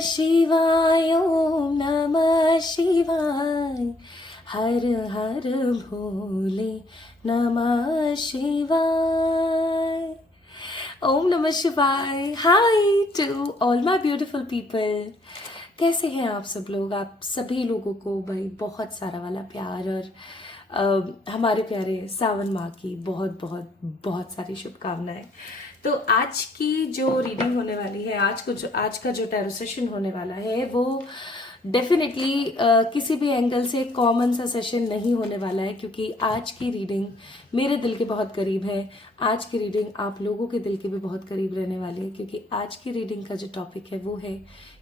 शिवाय ओम नमः शिवाय हर हर भोले नमः शिवाय ओम नमः शिवाय। Hi to all my beautiful people, कैसे हैं आप सब लोग। आप सभी लोगों को भाई बहुत सारा वाला प्यार और हमारे प्यारे सावन माँ की बहुत बहुत बहुत सारी शुभकामनाएं। तो आज की जो रीडिंग होने वाली है, आज का जो टैरो सेशन होने वाला है वो डेफिनेटली किसी भी एंगल से कॉमन सा सेशन नहीं होने वाला है, क्योंकि आज की रीडिंग मेरे दिल के बहुत करीब है। आज की रीडिंग आप लोगों के दिल के भी बहुत करीब रहने वाली है, क्योंकि आज की रीडिंग का जो टॉपिक है वो है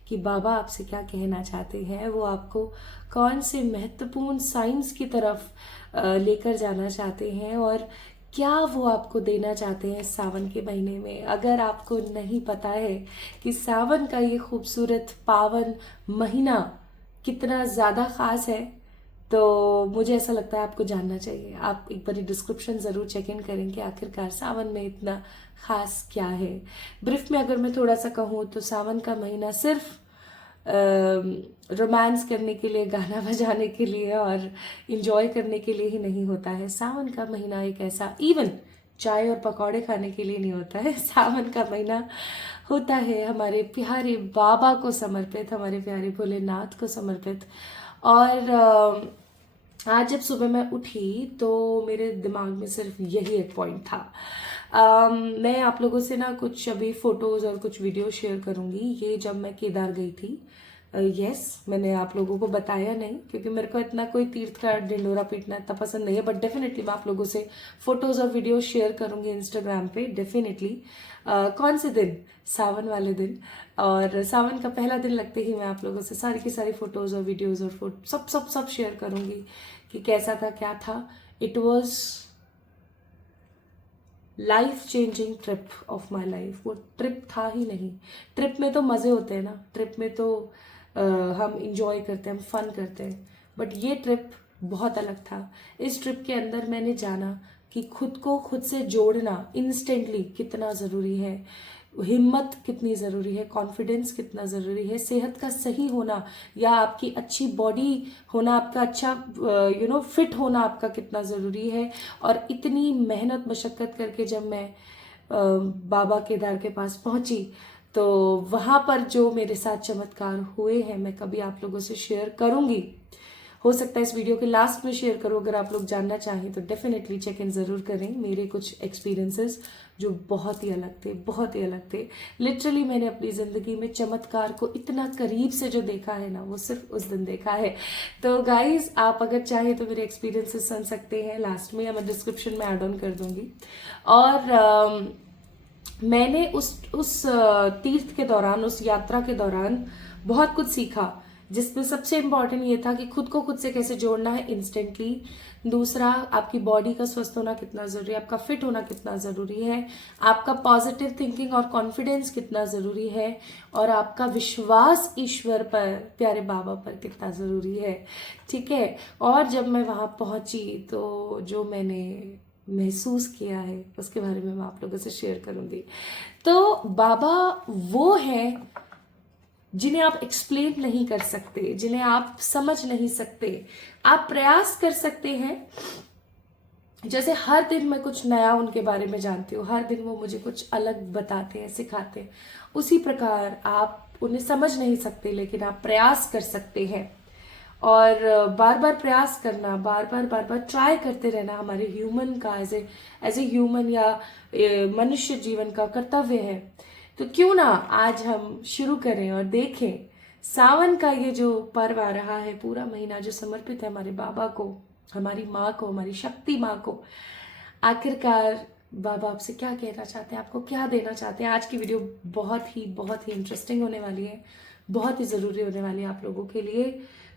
कि बाबा आपसे क्या कहना चाहते हैं, वो आपको कौन से महत्वपूर्ण साइंस की तरफ लेकर जाना चाहते हैं और क्या वो आपको देना चाहते हैं सावन के महीने में। अगर आपको नहीं पता है कि सावन का ये खूबसूरत पावन महीना कितना ज़्यादा ख़ास है, तो मुझे ऐसा लगता है आपको जानना चाहिए। आप एक बार डिस्क्रिप्शन ज़रूर चेक इन करें कि आखिरकार सावन में इतना ख़ास क्या है। ब्रीफ में अगर मैं थोड़ा सा कहूँ तो सावन का महीना सिर्फ रोमांस करने के लिए, गाना बजाने के लिए और इंजॉय करने के लिए ही नहीं होता है। सावन का महीना एक ऐसा, इवन चाय और पकौड़े खाने के लिए नहीं होता है। सावन का महीना होता है हमारे प्यारे बाबा को समर्पित, हमारे प्यारे भोलेनाथ को समर्पित। और आज जब सुबह मैं उठी तो मेरे दिमाग में सिर्फ यही एक पॉइंट था। मैं आप लोगों से ना कुछ अभी फोटोज और कुछ वीडियो शेयर करूंगी। ये जब मैं केदार गई थी, यस मैंने आप लोगों को बताया नहीं, क्योंकि मेरे को इतना कोई तीर्थ का ढिंडोरा पीटना इतना पसंद नहीं है, बट डेफिनेटली मैं आप लोगों से फोटोज और वीडियो शेयर करूंगी इंस्टाग्राम पे डेफिनेटली। कौन से दिन? सावन वाले दिन। और सावन का पहला दिन लगते ही मैं आप लोगों से सारी की सारी फोटोज और वीडियोज और सब सब सब शेयर करूंगी कि कैसा था, क्या था। It was life changing trip of my life. वो ट्रिप था ही नहीं। ट्रिप में तो मज़े होते हैं ना, ट्रिप में तो हम इंजॉय करते हैं, हम फन करते हैं, बट ये ट्रिप बहुत अलग था। इस ट्रिप के अंदर मैंने जाना कि खुद को खुद से जोड़ना इंस्टेंटली कितना ज़रूरी है, हिम्मत कितनी ज़रूरी है, कॉन्फिडेंस कितना ज़रूरी है, सेहत का सही होना या आपकी अच्छी बॉडी होना, आपका अच्छा फिट होना आपका कितना ज़रूरी है। और इतनी मेहनत मशक्क़त करके जब मैं बाबा केदार के पास पहुंची तो वहाँ पर जो मेरे साथ चमत्कार हुए हैं मैं कभी आप लोगों से शेयर करूँगी। हो सकता है इस वीडियो के लास्ट में शेयर करूँ। अगर आप लोग जानना चाहें तो डेफिनेटली चेक इन ज़रूर करें मेरे कुछ एक्सपीरियंसेस जो बहुत ही अलग थे, बहुत ही अलग थे। लिटरली मैंने अपनी ज़िंदगी में चमत्कार को इतना करीब से जो देखा है ना, वो सिर्फ उस दिन देखा है। तो गाइज आप अगर चाहें तो मेरे एक्सपीरियंसेस सुन सकते हैं लास्ट में, या मैं डिस्क्रिप्शन में ऐड ऑन कर दूंगी। और मैंने उस तीर्थ के दौरान, उस यात्रा के दौरान बहुत कुछ सीखा, जिसमें सबसे इम्पॉर्टेंट ये था कि खुद को खुद से कैसे जोड़ना है इंस्टेंटली। दूसरा, आपकी बॉडी का स्वस्थ होना कितना ज़रूरी है, आपका फिट होना कितना ज़रूरी है, आपका पॉजिटिव थिंकिंग और कॉन्फिडेंस कितना ज़रूरी है, और आपका विश्वास ईश्वर पर, प्यारे बाबा पर कितना ज़रूरी है। ठीक है। और जब मैं वहाँ पहुँची तो जो मैंने महसूस किया है उसके बारे में मैं आप लोगों से शेयर करूंगी। तो बाबा वो हैं जिन्हें आप एक्सप्लेन नहीं कर सकते, जिन्हें आप समझ नहीं सकते। आप प्रयास कर सकते हैं, जैसे हर दिन मैं कुछ नया उनके बारे में जानती हूँ, हर दिन वो मुझे कुछ अलग बताते हैं, सिखाते हैं, उसी प्रकार आप उन्हें समझ नहीं सकते, लेकिन आप प्रयास कर सकते हैं। और बार बार प्रयास करना, बार बार ट्राई करते रहना हमारे ह्यूमन का, एज ए ह्यूमन या मनुष्य जीवन का कर्तव्य है। तो क्यों ना आज हम शुरू करें और देखें सावन का ये जो पर्व आ रहा है, पूरा महीना जो समर्पित है हमारे बाबा को, हमारी माँ को, हमारी शक्ति माँ को। आखिरकार बाबा आपसे क्या कहना चाहते हैं, आपको क्या देना चाहते हैं। आज की वीडियो बहुत ही इंटरेस्टिंग होने वाली है, बहुत ही ज़रूरी होने वाली है आप लोगों के लिए।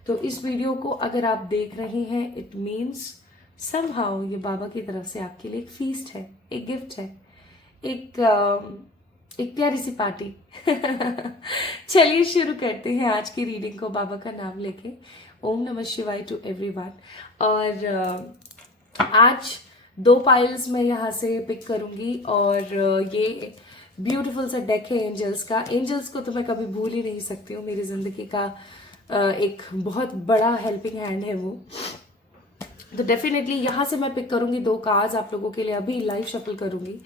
तो इस वीडियो को अगर आप देख रहे हैं, इट मीन्स समहाउ ये बाबा की तरफ से आपके लिए एक फीस्ट है, एक गिफ्ट है, एक प्यारी सी पार्टी। चलिए शुरू करते हैं आज की रीडिंग को बाबा का नाम लेके। ओम नमः शिवाय टू एवरीवन। और आज 2 पाइल्स मैं यहाँ से पिक करूंगी, और ये ब्यूटीफुल सा डेक है एंजल्स का। एंजल्स को तो मैं कभी भूल ही नहीं सकती हूँ, मेरी जिंदगी का एक बहुत बड़ा हेल्पिंग हैंड है वो। तो डेफिनेटली यहाँ से मैं पिक करूंगी 2 कार्ड्स आप लोगों के लिए, अभी लाइव शफल करूंगी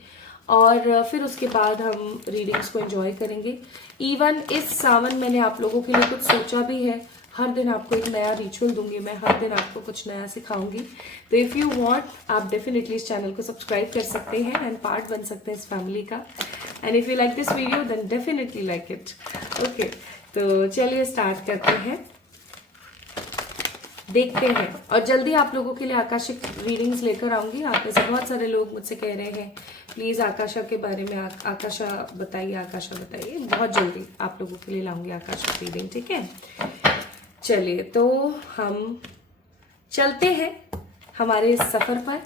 और फिर उसके बाद हम रीडिंग्स को एंजॉय करेंगे। इवन इस सावन मैंने आप लोगों के लिए कुछ सोचा भी है, हर दिन आपको एक नया रिचुअल दूंगी मैं, हर दिन आपको कुछ नया सिखाऊंगी। तो इफ़ यू वांट आप डेफिनेटली इस चैनल को सब्सक्राइब कर सकते हैं एंड पार्ट बन सकते हैं इस फैमिली का। And if you like this video then definitely like it. Okay, तो चलिए स्टार्ट करते हैं, देखते हैं। और जल्दी आप लोगों के लिए आकाशिक रीडिंग्स लेकर आऊंगी। आप में से बहुत सारे लोग मुझसे कह रहे हैं प्लीज आकाशा के बारे में आकाशा बताइए, आकाशा बताइए। बहुत जल्दी आप लोगों के लिए लाऊंगी आकाशिक रीडिंग, ठीक है। चलिए तो हम चलते हैं हमारे इस सफर पर।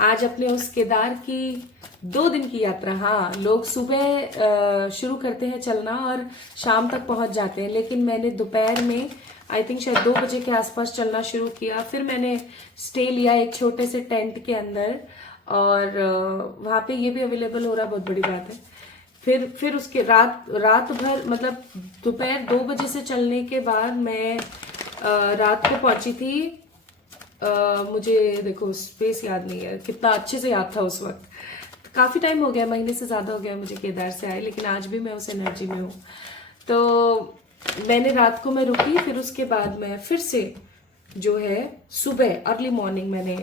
आज अपने उस केदार की 2 दिन की यात्रा। हाँ, लोग सुबह शुरू करते हैं चलना और शाम तक पहुंच जाते हैं, लेकिन मैंने दोपहर में आई थिंक शायद 2 बजे के आसपास चलना शुरू किया। फिर मैंने स्टे लिया एक छोटे से टेंट के अंदर और वहां पे ये भी अवेलेबल हो रहा, बहुत बड़ी बात है। फिर उसके रात भर, मतलब दोपहर 2 बजे से चलने के बाद मैं रात को पहुंची थी। मुझे देखो स्पेस याद नहीं है, कितना अच्छे से याद था उस वक्त। काफी टाइम हो गया, महीने से ज्यादा हो गया मुझे केदार से आए, लेकिन आज भी मैं उस एनर्जी में हूँ। तो मैंने रात को मैं रुकी, फिर उसके बाद मैं फिर से जो है सुबह अर्ली मॉर्निंग मैंने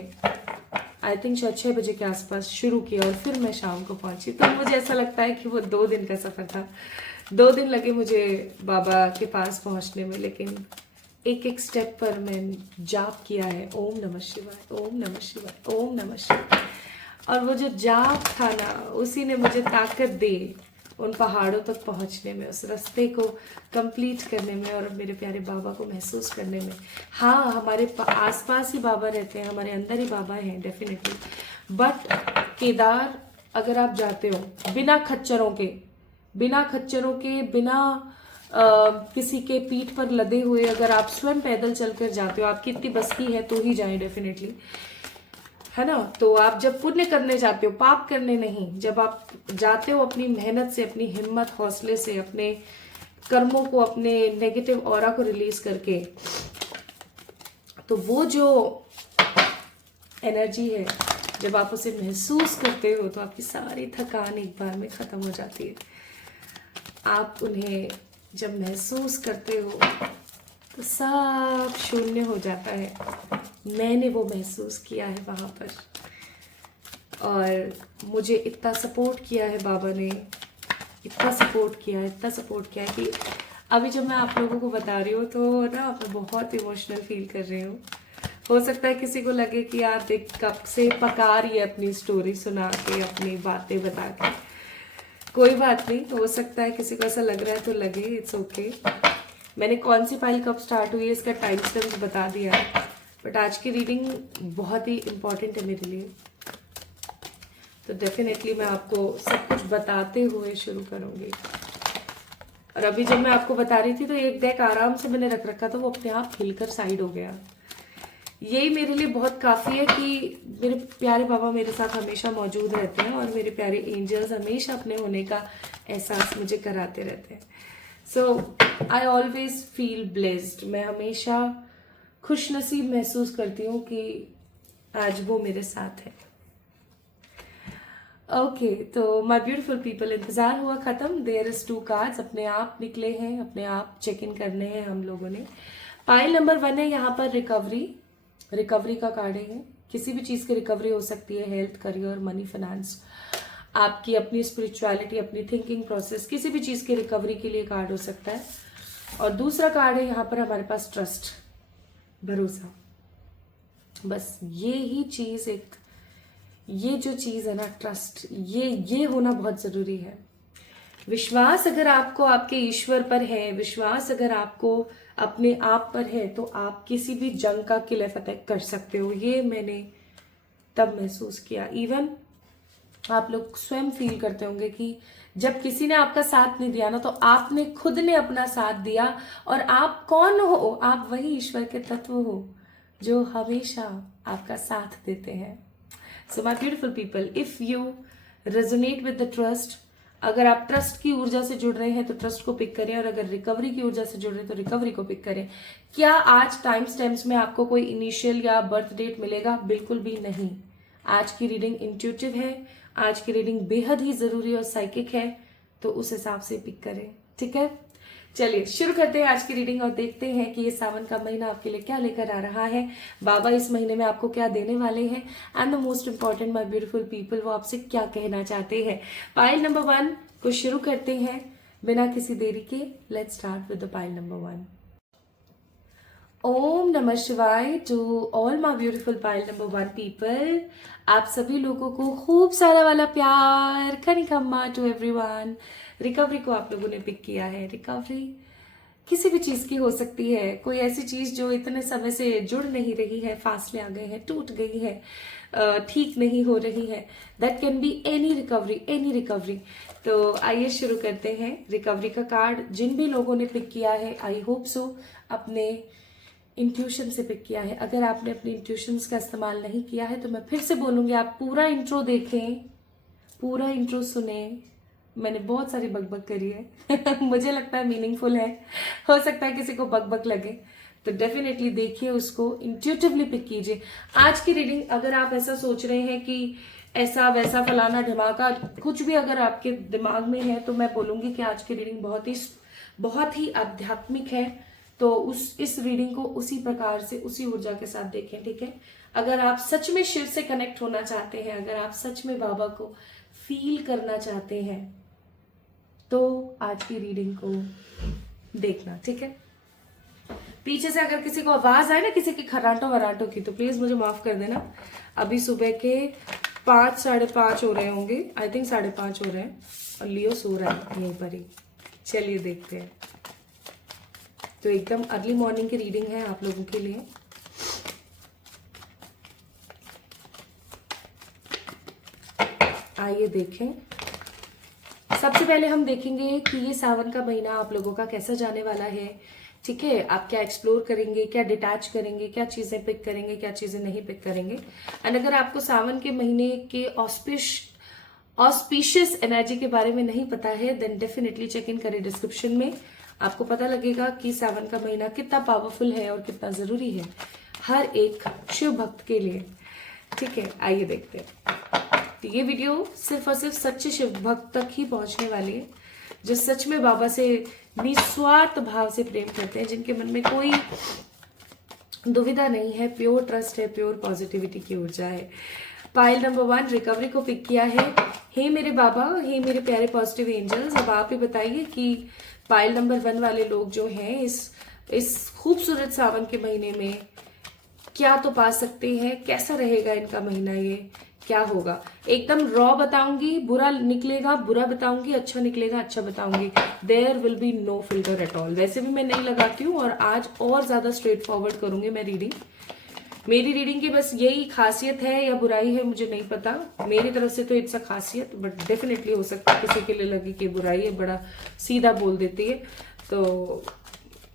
आई थिंक शायद 6 बजे के आसपास शुरू किया और फिर मैं शाम को पहुंची। तो मुझे ऐसा लगता है कि वो 2 दिन का सफर था। 2 दिन लगे मुझे बाबा के पास पहुंचने में, लेकिन एक एक स्टेप पर मैं जाप किया है, ओम नमः शिवाय, ओम नमः शिवाय, ओम नमः शिवाय। और वो जो जाप था ना, उसी ने मुझे ताकत दी उन पहाड़ों तक पहुंचने में, उस रास्ते को कंप्लीट करने में और मेरे प्यारे बाबा को महसूस करने में। हाँ, हमारे आसपास ही बाबा रहते हैं, हमारे अंदर ही बाबा हैं डेफिनेटली। बट केदार अगर आप जाते हो बिना खच्चरों के, बिना किसी के पीठ पर लदे हुए, अगर आप स्वयं पैदल चलकर जाते हो, आपकी इतनी बस्ती है तो ही जाएं डेफिनेटली, है ना। तो आप जब पुण्य करने जाते हो, पाप करने नहीं, जब आप जाते हो अपनी मेहनत से, अपनी हिम्मत हौसले से, अपने कर्मों को, अपने नेगेटिव ऑरा को रिलीज करके, तो वो जो एनर्जी है जब आप उसे महसूस करते हो तो आपकी सारी थकान एक बार में खत्म हो जाती है। आप उन्हें जब महसूस करते हो तो सब शून्य हो जाता है। मैंने वो महसूस किया है वहां पर, और मुझे इतना सपोर्ट किया है बाबा ने, इतना सपोर्ट किया है कि अभी जब मैं आप लोगों को बता रही हूँ तो ना मैं बहुत इमोशनल फील कर रही हूँ। हो सकता है किसी को लगे कि यार देख कब से पका रही है अपनी स्टोरी सुना के, अपनी बातें बता के। कोई बात नहीं, हो सकता है किसी को ऐसा लग रहा है तो लगे, इट्स ओके। मैंने कौन सी फाइल कब स्टार्ट हुई है इसका टाइम स्टैम्प बता दिया है, बट आज की रीडिंग बहुत ही इम्पोर्टेंट है मेरे लिए। तो डेफिनेटली मैं आपको सब कुछ बताते हुए शुरू करूंगी। और अभी जब मैं आपको बता रही थी तो एक डेक आराम से मैंने रख रखा था, वो अपने आप हिलकर साइड हो गया। यही मेरे लिए बहुत काफ़ी है कि मेरे प्यारे बाबा मेरे साथ हमेशा मौजूद रहते हैं और मेरे प्यारे एंजल्स हमेशा अपने होने का एहसास मुझे कराते रहते हैं। सो आई ऑलवेज फील ब्लेस्ड। मैं हमेशा खुशनसीब महसूस करती हूँ कि आज वो मेरे साथ है। ओके, तो माय ब्यूटीफुल पीपल, इंतजार हुआ खत्म। देयर इज 2 कार्ड्स अपने आप निकले हैं, अपने आप चेक इन करने हैं हम लोगों ने। पाइल नंबर 1 है यहाँ पर रिकवरी का कार्ड है। किसी भी चीज की रिकवरी हो सकती है, हेल्थ, करियर, मनी, फाइनेंस, आपकी अपनी स्पिरिचुअलिटी, अपनी थिंकिंग प्रोसेस, किसी भी चीज की रिकवरी के लिए कार्ड हो सकता है। और दूसरा कार्ड है यहाँ पर हमारे पास ट्रस्ट, भरोसा। बस ये ही चीज, एक ये जो चीज है ना ट्रस्ट, ये होना बहुत जरूरी है। विश्वास अगर आपको आपके ईश्वर पर है, विश्वास अगर आपको अपने आप पर है, तो आप किसी भी जंग का किले फतेह कर सकते हो। ये मैंने तब महसूस किया। इवन आप लोग स्वयं फील करते होंगे कि जब किसी ने आपका साथ नहीं दिया ना, तो आपने खुद ने अपना साथ दिया। और आप कौन हो? आप वही ईश्वर के तत्व हो जो हमेशा आपका साथ देते हैं। So my beautiful people, if you resonate with the trust, अगर आप ट्रस्ट की ऊर्जा से जुड़ रहे हैं तो ट्रस्ट को पिक करें, और अगर रिकवरी की ऊर्जा से जुड़ रहे हैं तो रिकवरी को पिक करें। क्या आज टाइम स्टैम्प्स में आपको कोई इनिशियल या बर्थ डेट मिलेगा? बिल्कुल भी नहीं। आज की रीडिंग इंट्यूटिव है, आज की रीडिंग बेहद ही जरूरी और साइकिक है, तो उस हिसाब से पिक करें, ठीक है। चलिए शुरू करते हैं आज की रीडिंग और देखते हैं कि ये सावन का महीना आपके लिए क्या लेकर आ रहा है, बाबा इस महीने में आपको क्या देने वाले हैं, and the most important my beautiful people, वो आपसे क्या कहना चाहते हैं। पाइल नंबर 1 को शुरू करते हैं बिना किसी देरी के। Let's start with the pile number 1। ओम नमः शिवाय to all my beautiful pile number 1 people. आप सभी लोगों को खूब सारा वाला प्यार, खनिखम्मा टू एवरीवन। रिकवरी को आप लोगों ने पिक किया है। रिकवरी किसी भी चीज की हो सकती है, कोई ऐसी चीज जो इतने समय से जुड़ नहीं रही है, फासले आ गए हैं, टूट गई है, ठीक नहीं हो रही है, that can be any recovery, any recovery. तो आइए शुरू करते हैं। रिकवरी का कार्ड जिन भी लोगों ने पिक किया है, आई होप सो अपने इंट्यूशन से पिक किया है। अगर आपने अपने इंट्यूशंस का इस्तेमाल नहीं किया है तो मैं फिर से बोलूंगी, आप पूरा इंट्रो देखें, पूरा इंट्रो सुने। मैंने बहुत सारी बकबक करी है मुझे लगता है मीनिंगफुल है, हो सकता है किसी को बकबक लगे, तो डेफिनेटली देखिए उसको, इंट्यूटिवली पिक कीजिए। आज की रीडिंग अगर आप ऐसा सोच रहे हैं कि ऐसा वैसा फलाना ढमाका कुछ भी अगर आपके दिमाग में है, तो मैं बोलूंगी कि आज की रीडिंग बहुत ही आध्यात्मिक है। तो इस रीडिंग को उसी प्रकार से, उसी ऊर्जा के साथ देखें, ठीक है। अगर आप सच में शिव से कनेक्ट होना चाहते हैं, अगर आप सच में बाबा को फील करना चाहते हैं, तो आज की रीडिंग को देखना, ठीक है। पीछे से अगर किसी को आवाज आए ना किसी की खराटों वराटों की, तो प्लीज मुझे माफ कर देना। अभी सुबह के 5 साढ़े 5 हो रहे होंगे, आई थिंक 5:30 हो रहे हैं, और लियो सो रहा है यहीं पर ही। चलिए देखते हैं। तो एकदम अर्ली मॉर्निंग की रीडिंग है आप लोगों के लिए। आइए देखें। सबसे पहले हम देखेंगे कि ये सावन का महीना आप लोगों का कैसा जाने वाला है, ठीक है। आप क्या एक्सप्लोर करेंगे, क्या डिटैच करेंगे, क्या चीजें पिक करेंगे, क्या चीजें नहीं पिक करेंगे। एंड अगर आपको सावन के महीने के ऑस्पिशियस एनर्जी के बारे में नहीं पता है, देन डेफिनेटली चेक इन करें डिस्क्रिप्शन में। आपको पता लगेगा कि सावन का महीना कितना पावरफुल है और कितना जरूरी है हर एक शिव भक्त के लिए, ठीक है। आइए देखते हैं। तो ये वीडियो सिर्फ और सिर्फ सच्चे शिव भक्त तक ही पहुंचने वाली है, जो सच में बाबा से निस्वार्थ भाव से प्रेम करते हैं, जिनके मन में कोई दुविधा नहीं है, प्योर ट्रस्ट है, प्योर पॉजिटिविटी की ऊर्जा है। पाइल नंबर 1 रिकवरी को पिक किया है। हे मेरे बाबा, हे मेरे प्यारे पॉजिटिव एंजल्स, अब आप ही बताइए कि पाइल नंबर 1 वाले लोग जो हैं इस खूबसूरत सावन के महीने में क्या तो पा सकते हैं, कैसा रहेगा इनका महीना, ये क्या होगा। एकदम रॉ बताऊंगी, बुरा निकलेगा बुरा बताऊंगी, अच्छा निकलेगा अच्छा बताऊंगी। There will be no filter at all. वैसे भी मैं नहीं लगाती हूँ, और आज और ज्यादा स्ट्रेट फॉरवर्ड करूंगी मैं रीडिंग। मेरी रीडिंग की बस यही खासियत है या बुराई है मुझे नहीं पता, मेरी तरफ से तो इट्स अ खासियत, बट डेफिनेटली हो सकता है किसी के लिए लगे कि बुराई है, बड़ा सीधा बोल देती है, तो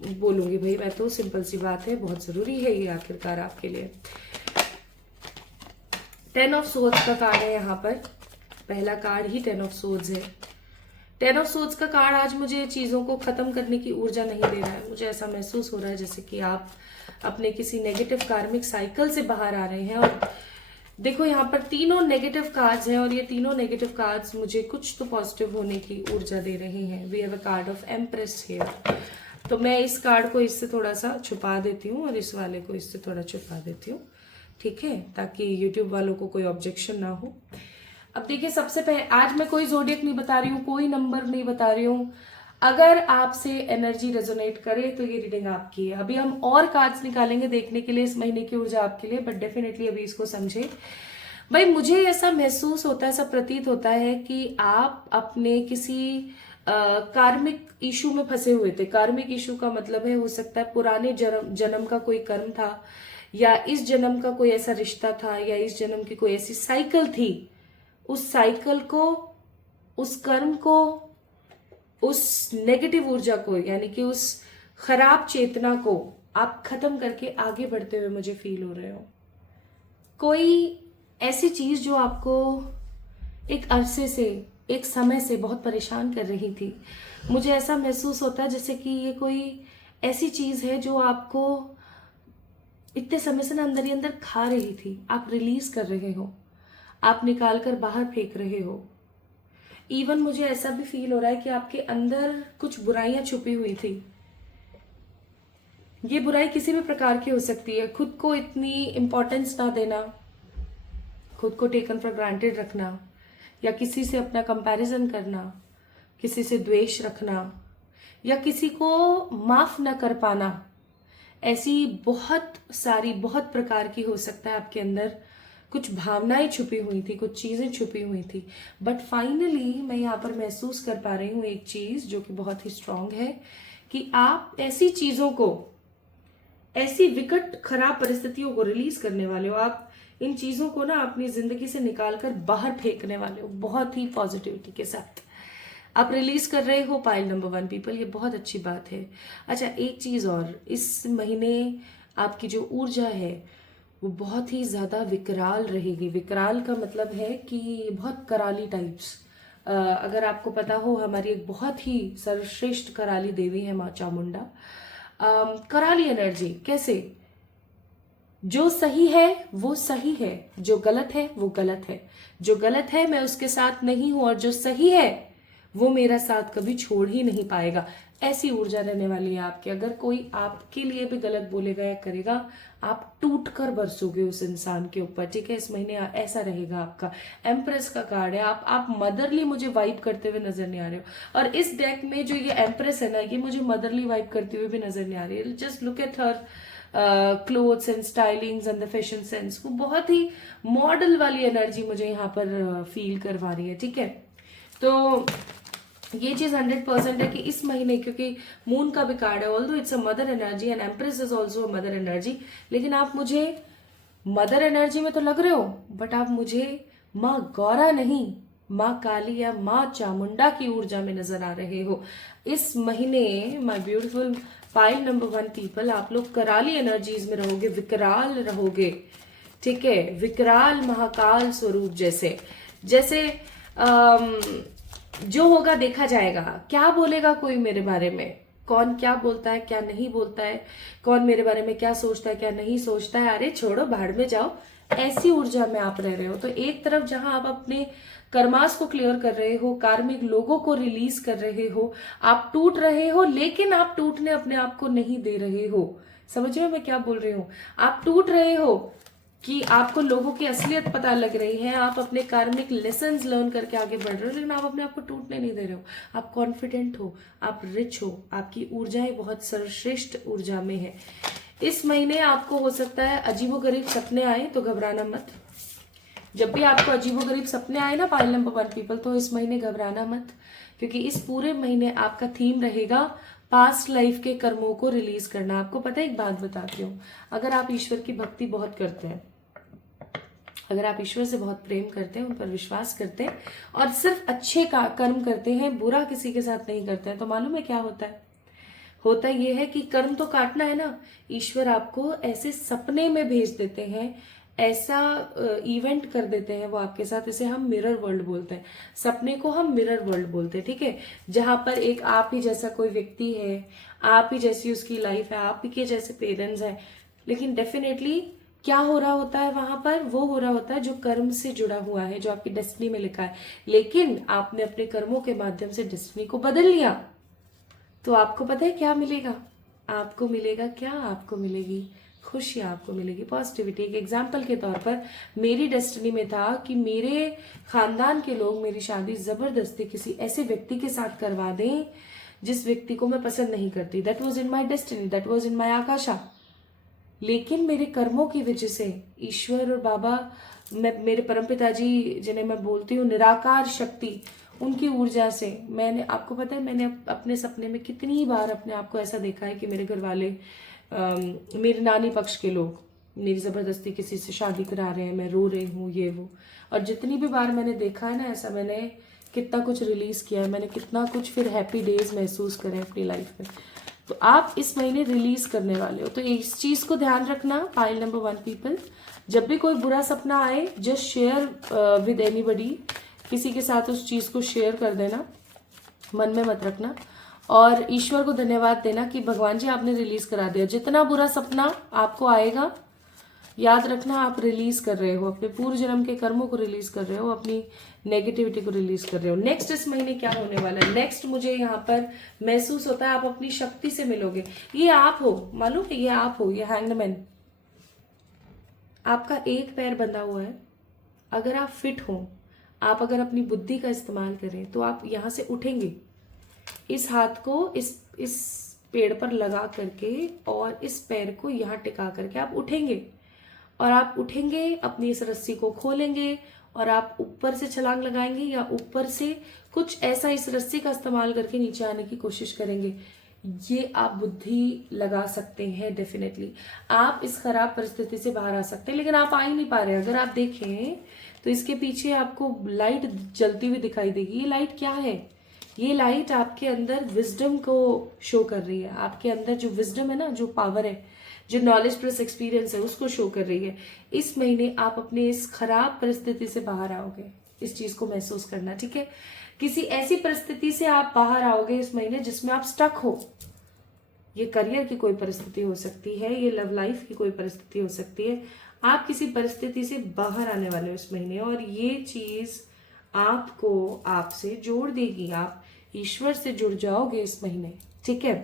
बोलूंगी भाई मैं तो, सिंपल सी बात है, बहुत जरूरी है ये आखिरकार आपके लिए। 10 ऑफ सोर्ड्स का कार्ड है यहाँ पर, पहला कार्ड ही 10 ऑफ सोर्ड्स है। 10 ऑफ सोर्ड्स का कार्ड आज मुझे चीजों को खत्म करने की ऊर्जा नहीं दे रहा है। मुझे ऐसा महसूस हो रहा है जैसे कि आप अपने किसी नेगेटिव कार्मिक साइकिल से बाहर आ रहे हैं। और देखो यहाँ पर तीनों नेगेटिव कार्ड्स हैं, और ये तीनों नेगेटिव कार्ड्स मुझे कुछ तो पॉजिटिव होने की ऊर्जा दे रहे हैं। We have a card of empress here. तो मैं इस कार्ड को इससे थोड़ा सा छुपा देती हूँ, और इस वाले को इससे थोड़ा छुपा देती हूँ, ठीक है, ताकि YouTube वालों को कोई ऑब्जेक्शन ना हो। अब देखिए, सबसे पहले आज मैं कोई जोडियक नहीं बता रही हूँ, कोई नंबर नहीं बता रही हूँ। अगर आपसे एनर्जी रेजोनेट करे तो ये रीडिंग आपकी है। अभी हम और कार्ड्स निकालेंगे देखने के लिए इस महीने की ऊर्जा आपके लिए, बट डेफिनेटली अभी इसको समझे। भाई मुझे ऐसा महसूस होता है, ऐसा प्रतीत होता है कि आप अपने किसी कार्मिक इशू में फंसे हुए थे। कार्मिक इशू का मतलब है, हो सकता है पुराने जन्म का कोई कर्म था, या इस जन्म का कोई ऐसा रिश्ता था, या इस जन्म की कोई ऐसी साइकिल थी। उस साइकिल को, उस कर्म को, उस नेगेटिव ऊर्जा को, यानी कि उस खराब चेतना को आप खत्म करके आगे बढ़ते हुए मुझे फील हो रहे हो। कोई ऐसी चीज जो आपको एक अरसे से एक समय से बहुत परेशान कर रही थी। मुझे ऐसा महसूस होता है जैसे कि ये कोई ऐसी चीज है जो आपको इतने समय से ना अंदर ही अंदर खा रही थी, आप रिलीज कर रहे हो, आप निकाल कर बाहर फेंक रहे हो। इवन मुझे ऐसा भी फील हो रहा है कि आपके अंदर कुछ बुराइयां छुपी हुई थी। ये बुराई किसी भी प्रकार की हो सकती है। खुद को इतनी इंपॉर्टेंस ना देना, खुद को टेकन फॉर ग्रांटेड रखना, या किसी से अपना कंपैरिजन करना, किसी से द्वेष रखना, या किसी को माफ न कर पाना, ऐसी बहुत सारी बहुत प्रकार की हो सकता है आपके अंदर कुछ भावनाएं छुपी हुई थी, कुछ चीजें छुपी हुई थी। बट फाइनली मैं यहाँ पर महसूस कर पा रही हूँ एक चीज जो कि बहुत ही स्ट्रांग है, कि आप ऐसी चीजों को, ऐसी विकट खराब परिस्थितियों को रिलीज करने वाले हो। आप इन चीजों को ना अपनी जिंदगी से निकालकर बाहर फेंकने वाले हो, बहुत ही पॉजिटिविटी के साथ आप रिलीज कर रहे हो। पाइल नंबर 1 पीपल, ये बहुत अच्छी बात है। अच्छा, एक चीज और, इस महीने आपकी जो ऊर्जा है वो बहुत ही ज्यादा विकराल रहेगी। विकराल का मतलब है कि बहुत कराली टाइप्स। अगर आपको पता हो, हमारी एक बहुत ही सर्वश्रेष्ठ कराली देवी है माँ चामुंडा। कराली एनर्जी कैसे, जो सही है वो सही है, जो गलत है वो गलत है, जो गलत है मैं उसके साथ नहीं हूं, और जो सही है वो मेरा साथ कभी छोड़ ही नहीं पाएगा। ऐसी ऊर्जा रहने वाली है आपकी। अगर कोई आपके लिए भी गलत बोलेगा या करेगा, आप टूट कर बरसोगे उस इंसान के ऊपर, ठीक है। इस महीने ऐसा रहेगा आपका। एम्प्रेस का कार्ड है। आप मदरली मुझे वाइब करते हुए नजर नहीं आ रहे हो, और इस डेक में जो ये एम्प्रेस है ना, ये मुझे मदरली वाइब करते हुए भी नजर नहीं आ रही है। Just look at her clothes and stylings and the fashion sense. वो बहुत ही मॉडल वाली एनर्जी मुझे यहाँ पर फील करवा रही है, ठीक है। तो ये चीज 100% है कि इस महीने, क्योंकि मून का भी कार्ड है, although it's a mother energy and empress is also a mother energy, लेकिन आप मुझे मदर एनर्जी में तो लग रहे हो, बट आप मुझे माँ गौरा नहीं, माँ काली या माँ चामुंडा की ऊर्जा में नजर आ रहे हो इस महीने। My beautiful pile number 1 people, आप लोग कराली एनर्जीज में रहोगे, विकराल रहोगे, ठीक है। विकराल महाकाल स्वरूप जैसे जैसे जो होगा देखा जाएगा। क्या बोलेगा कोई मेरे बारे में, कौन क्या बोलता है क्या नहीं बोलता है, कौन मेरे बारे में क्या सोचता है क्या नहीं सोचता है, अरे छोड़ो भाड़ में जाओ, ऐसी ऊर्जा में आप रह रहे हो। तो एक तरफ जहां आप अपने कर्मास को क्लियर कर रहे हो, कार्मिक लोगों को रिलीज कर रहे हो, आप टूट रहे हो, लेकिन आप टूटने अपने आप को नहीं दे रहे हो। समझ रहे हो मैं क्या बोल रही हूँ? आप टूट रहे हो कि आपको लोगों की असलियत पता लग रही है, आप अपने कार्मिक लेसन्स लर्न करके आगे बढ़ रहे हो, लेकिन आप अपने आप को टूटने नहीं दे रहे हो। आप कॉन्फिडेंट हो, आप रिच हो, आपकी ऊर्जाएं बहुत सर्वश्रेष्ठ ऊर्जा में है। इस महीने आपको हो सकता है अजीबोगरीब सपने आए, तो घबराना मत। जब भी आपको अजीबोगरीब सपने आए ना पाइल नंबर 1 पीपल, तो इस महीने घबराना मत, क्योंकि इस पूरे महीने आपका थीम रहेगा पास्ट लाइफ के कर्मों को रिलीज करना। आपको पता है, एक बात बताती हूँ, अगर आप ईश्वर की भक्ति बहुत करते हैं, अगर आप ईश्वर से बहुत प्रेम करते हैं, उन पर विश्वास करते हैं, और सिर्फ अच्छे का कर्म करते हैं, बुरा किसी के साथ नहीं करते हैं, तो मालूम है क्या होता है? होता ये है कि कर्म तो काटना है ना, ईश्वर आपको ऐसे सपने में भेज देते हैं, ऐसा इवेंट कर देते हैं वो आपके साथ। इसे हम मिरर वर्ल्ड बोलते हैं, सपने को हम मिरर वर्ल्ड बोलते हैं, ठीक है। जहां पर एक आप ही जैसा कोई व्यक्ति है, आप ही जैसी उसकी लाइफ है, आप ही के जैसे पेरेंट्स हैं, लेकिन डेफिनेटली क्या हो रहा होता है वहां पर? वो हो रहा होता है जो कर्म से जुड़ा हुआ है, जो आपकी डेस्टिनी में लिखा है, लेकिन आपने अपने कर्मों के माध्यम से डेस्टिनी को बदल लिया। तो आपको पता है क्या मिलेगा? आपको मिलेगा क्या? आपको मिलेगी खुशियां, आपको मिलेगी पॉजिटिविटी। एक एग्जाम्पल के तौर पर, मेरी डेस्टिनी में था कि मेरे खानदान के लोग मेरी शादी जबरदस्ती किसी ऐसे व्यक्ति के साथ करवा दें जिस व्यक्ति को मैं पसंद नहीं करती। That was in my destiny, that was in my आकाशा। लेकिन मेरे कर्मों की वजह से ईश्वर और बाबा, मेरे परमपिता जी जिन्हें मैं बोलती हूँ निराकार शक्ति, उनकी ऊर्जा से, मैंने, आपको पता है मैंने अपने सपने में कितनी बार अपने आप को ऐसा देखा है कि मेरे घर वाले, मेरे नानी पक्ष के लोग मेरी जबरदस्ती किसी से शादी करा रहे हैं, मैं रो रही हूँ, ये वो। और जितनी भी बार मैंने देखा है ना ऐसा, मैंने कितना कुछ रिलीज किया है, मैंने कितना कुछ फिर हैप्पी डेज महसूस करे अपनी लाइफ में। तो आप इस महीने रिलीज करने वाले हो, तो इस चीज को ध्यान रखना पाइल नंबर 1 पीपल। जब भी कोई बुरा सपना आए, जस्ट शेयर विद एनीबडी किसी के साथ उस चीज़ को शेयर कर देना, मन में मत रखना। और ईश्वर को धन्यवाद देना कि भगवान जी आपने रिलीज करा दिया। जितना बुरा सपना आपको आएगा, याद रखना आप रिलीज कर रहे हो, अपने पूर्व जन्म के कर्मों को रिलीज कर रहे हो, अपनी नेगेटिविटी को रिलीज कर रहे हो। नेक्स्ट इस महीने क्या होने वाला है? नेक्स्ट मुझे यहाँ पर महसूस होता है आप अपनी शक्ति से मिलोगे। ये आप हो, मालूम है, ये आप हो, ये हैंग्ड मैन। आपका एक पैर बंधा हुआ है। अगर आप फिट हो, आप अगर अपनी बुद्धि का इस्तेमाल करें तो आप यहाँ से उठेंगे। इस हाथ को इस पेड़ पर लगा करके और इस पैर को यहाँ टिका करके आप उठेंगे, और आप उठेंगे, अपनी इस रस्सी को खोलेंगे और आप ऊपर से छलांग लगाएंगे या ऊपर से कुछ ऐसा इस रस्सी का इस्तेमाल करके नीचे आने की कोशिश करेंगे। ये आप बुद्धि लगा सकते हैं। डेफिनेटली आप इस खराब परिस्थिति से बाहर आ सकते हैं, लेकिन आप आ ही नहीं पा रहे। अगर आप देखें तो इसके पीछे आपको लाइट जलती हुई दिखाई देगी। ये लाइट क्या है? ये लाइट आपके अंदर विजडम को शो कर रही है। आपके अंदर जो विजडम है ना, जो पावर है, जो नॉलेज प्लस एक्सपीरियंस है, उसको शो कर रही है। इस महीने आप अपने इस खराब परिस्थिति से बाहर आओगे। इस चीज को महसूस करना, ठीक है? किसी ऐसी परिस्थिति से आप बाहर आओगे इस महीने जिसमें आप स्टक हो। ये करियर की कोई परिस्थिति हो सकती है, ये लव लाइफ की कोई परिस्थिति हो सकती है। आप किसी परिस्थिति से बाहर आने वाले हो इस महीने, और ये चीज आपको आपसे जोड़ देगी। आप ईश्वर से जुड़ जाओगे इस महीने, ठीक है?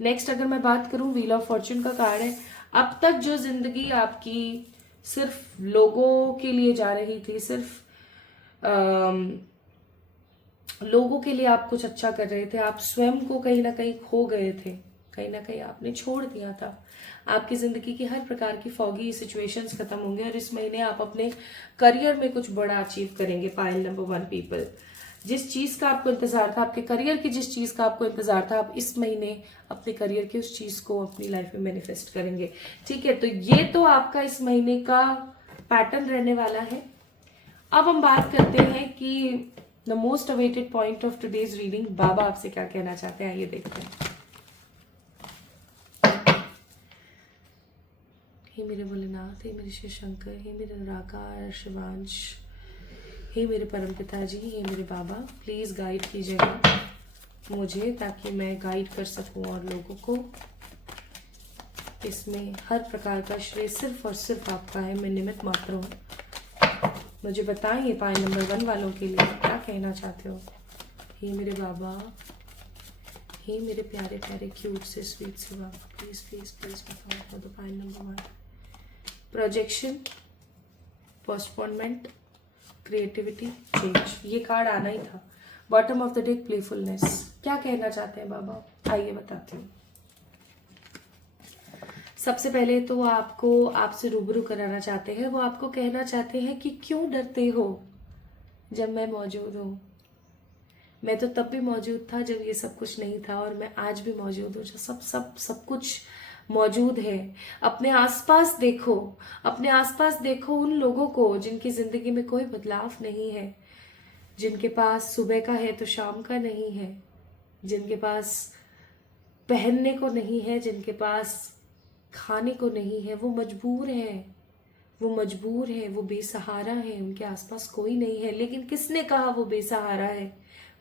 नेक्स्ट अगर मैं बात करूं, व्हील ऑफ फॉर्च्यून का कार्ड है। अब तक जो जिंदगी आपकी सिर्फ लोगों के लिए जा रही थी, सिर्फ लोगों के लिए आप कुछ अच्छा कर रहे थे, आप स्वयं को कहीं ना कहीं खो गए थे, कहीं ना कहीं आपने छोड़ दिया था। आपकी जिंदगी की हर प्रकार की फॉगी सिचुएशंस खत्म होंगे, और इस महीने आप अपने करियर में कुछ बड़ा अचीव करेंगे। पाइल नंबर 1 पीपल, जिस चीज का आपको इंतजार था, आपके करियर की जिस चीज का आपको इंतजार था, आप इस महीने अपने करियर की उस चीज को अपनी लाइफ में मैनिफेस्ट करेंगे, ठीक है? तो ये तो आपका इस महीने का पैटर्न रहने वाला है। अब हम बात करते हैं कि the most awaited point of today's reading, बाबा आपसे क्या कहना चाहते हैं, आइए देखते हैं। हे मेरे भोलेनाथ, हे मेरे शिव शंकर, हे मेरे निराकार शिवांश, हे मेरे परम पिताजी, हे मेरे बाबा, प्लीज गाइड कीजिएगा मुझे ताकि मैं गाइड कर सकूं और लोगों को। इसमें हर प्रकार का श्रेय सिर्फ और सिर्फ आपका है, मैं निमित्त मात्र हूँ। मुझे बताएं ये पाइल नंबर 1 वालों के लिए क्या कहना चाहते हो। हे मेरे बाबा, हे मेरे प्यारे प्यारे क्यूट से स्वीट से बाबा, प्लीज प्लीज प्लीज बताओ for the pile number 1। Projection, postponement, creativity, change, ये कार्ड आना ही था। Bottom of the deck, playfulness, क्या कहना चाहते हैं बाबा, आइए बताती हूँ। सबसे पहले तो आपको आपसे रूबरू कराना चाहते हैं, वो आपको कहना चाहते हैं कि क्यों डरते हो जब मैं मौजूद हूँ। मैं तो तब भी मौजूद था जब ये सब कुछ नहीं था, और मैं आज भी मौजूद हूँ जब सब कुछ मौजूद है। अपने आसपास देखो, अपने आसपास देखो उन लोगों को जिनकी जिंदगी में कोई बदलाव नहीं है, जिनके पास सुबह का है तो शाम का नहीं है, जिनके पास पहनने को नहीं है, जिनके पास खाने को नहीं है। वो मजबूर है, वो मजबूर है, वो बेसहारा है, उनके आसपास कोई नहीं है। लेकिन किसने कहा वो बेसहारा है?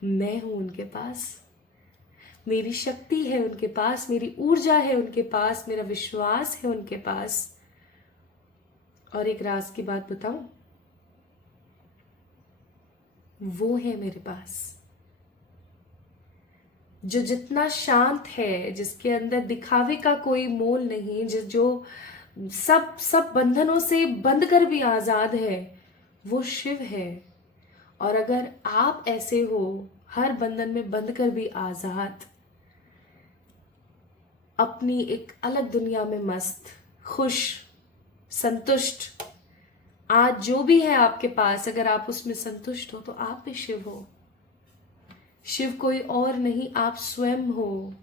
मैं हूं उनके पास, मेरी शक्ति है उनके पास, मेरी ऊर्जा है उनके पास, मेरा विश्वास है उनके पास। और एक राज की बात बताऊं, वो है मेरे पास जो जितना शांत है, जिसके अंदर दिखावे का कोई मोल नहीं, जो सब बंधनों से बंध कर भी आजाद है, वो शिव है। और अगर आप ऐसे हो, हर बंधन में बंध कर भी आजाद, अपनी एक अलग दुनिया में मस्त, खुश, संतुष्ट, आज जो भी है आपके पास, अगर आप उसमें संतुष्ट हो तो आप भी शिव हो। शिव कोई और नहीं, आप स्वयं हो।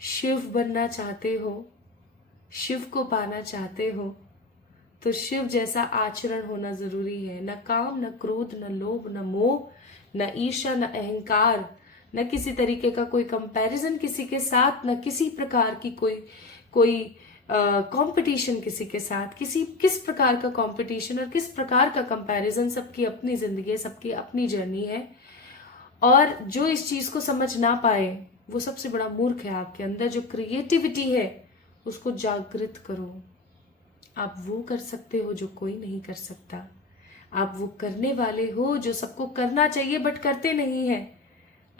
शिव बनना चाहते हो, शिव को पाना चाहते हो, तो शिव जैसा आचरण होना जरूरी है। न काम, न क्रोध, न लोभ, न मोह, न ईर्ष्या, न अहंकार, न किसी तरीके का कोई कंपैरिजन किसी के साथ, न किसी प्रकार की कोई कंपटीशन किसी के साथ, किस प्रकार का कंपटीशन और किस प्रकार का कंपैरिजन, सबकी अपनी जिंदगी है, सबकी अपनी जर्नी है। और जो इस चीज को समझ ना पाए वो सबसे बड़ा मूर्ख है। आपके अंदर जो क्रिएटिविटी है उसको जागृत करो। आप वो कर सकते हो जो कोई नहीं कर सकता। आप वो करने वाले हो जो सबको करना चाहिए बट करते नहीं है।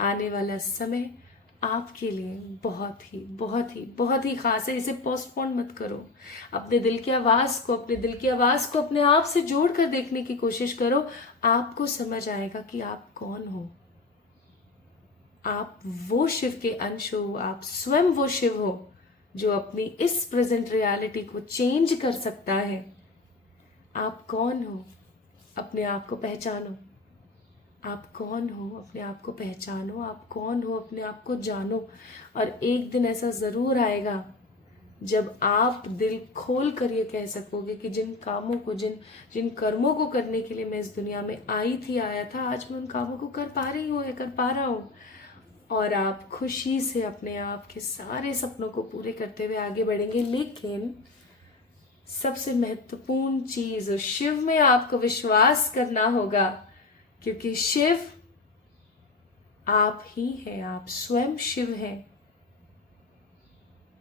आने वाला समय आपके लिए बहुत ही बहुत ही बहुत ही खास है। इसे पोस्टपोन मत करो। अपने दिल की आवाज को अपने आप से जोड़ कर देखने की कोशिश करो। आपको समझ आएगा कि आप कौन हो। आप वो शिव के अंश हो। आप स्वयं वो शिव हो जो अपनी इस प्रेजेंट रियलिटी को चेंज कर सकता है। आप कौन हो, अपने आप को पहचानो। आप कौन हो, अपने आप को पहचानो। आप कौन हो, अपने आप को जानो। और एक दिन ऐसा जरूर आएगा जब आप दिल खोल कर ये कह सकोगे कि जिन कामों को, जिन कर्मों को करने के लिए मैं इस दुनिया में आया था, आज मैं उन कामों को कर पा रही हूँ या कर पा रहा हूँ। और आप खुशी से अपने आप के सारे सपनों को पूरे करते हुए आगे बढ़ेंगे। लेकिन सबसे महत्वपूर्ण चीज, शिव में आपको विश्वास करना होगा, क्योंकि शिव आप ही हैं। आप स्वयं शिव हैं।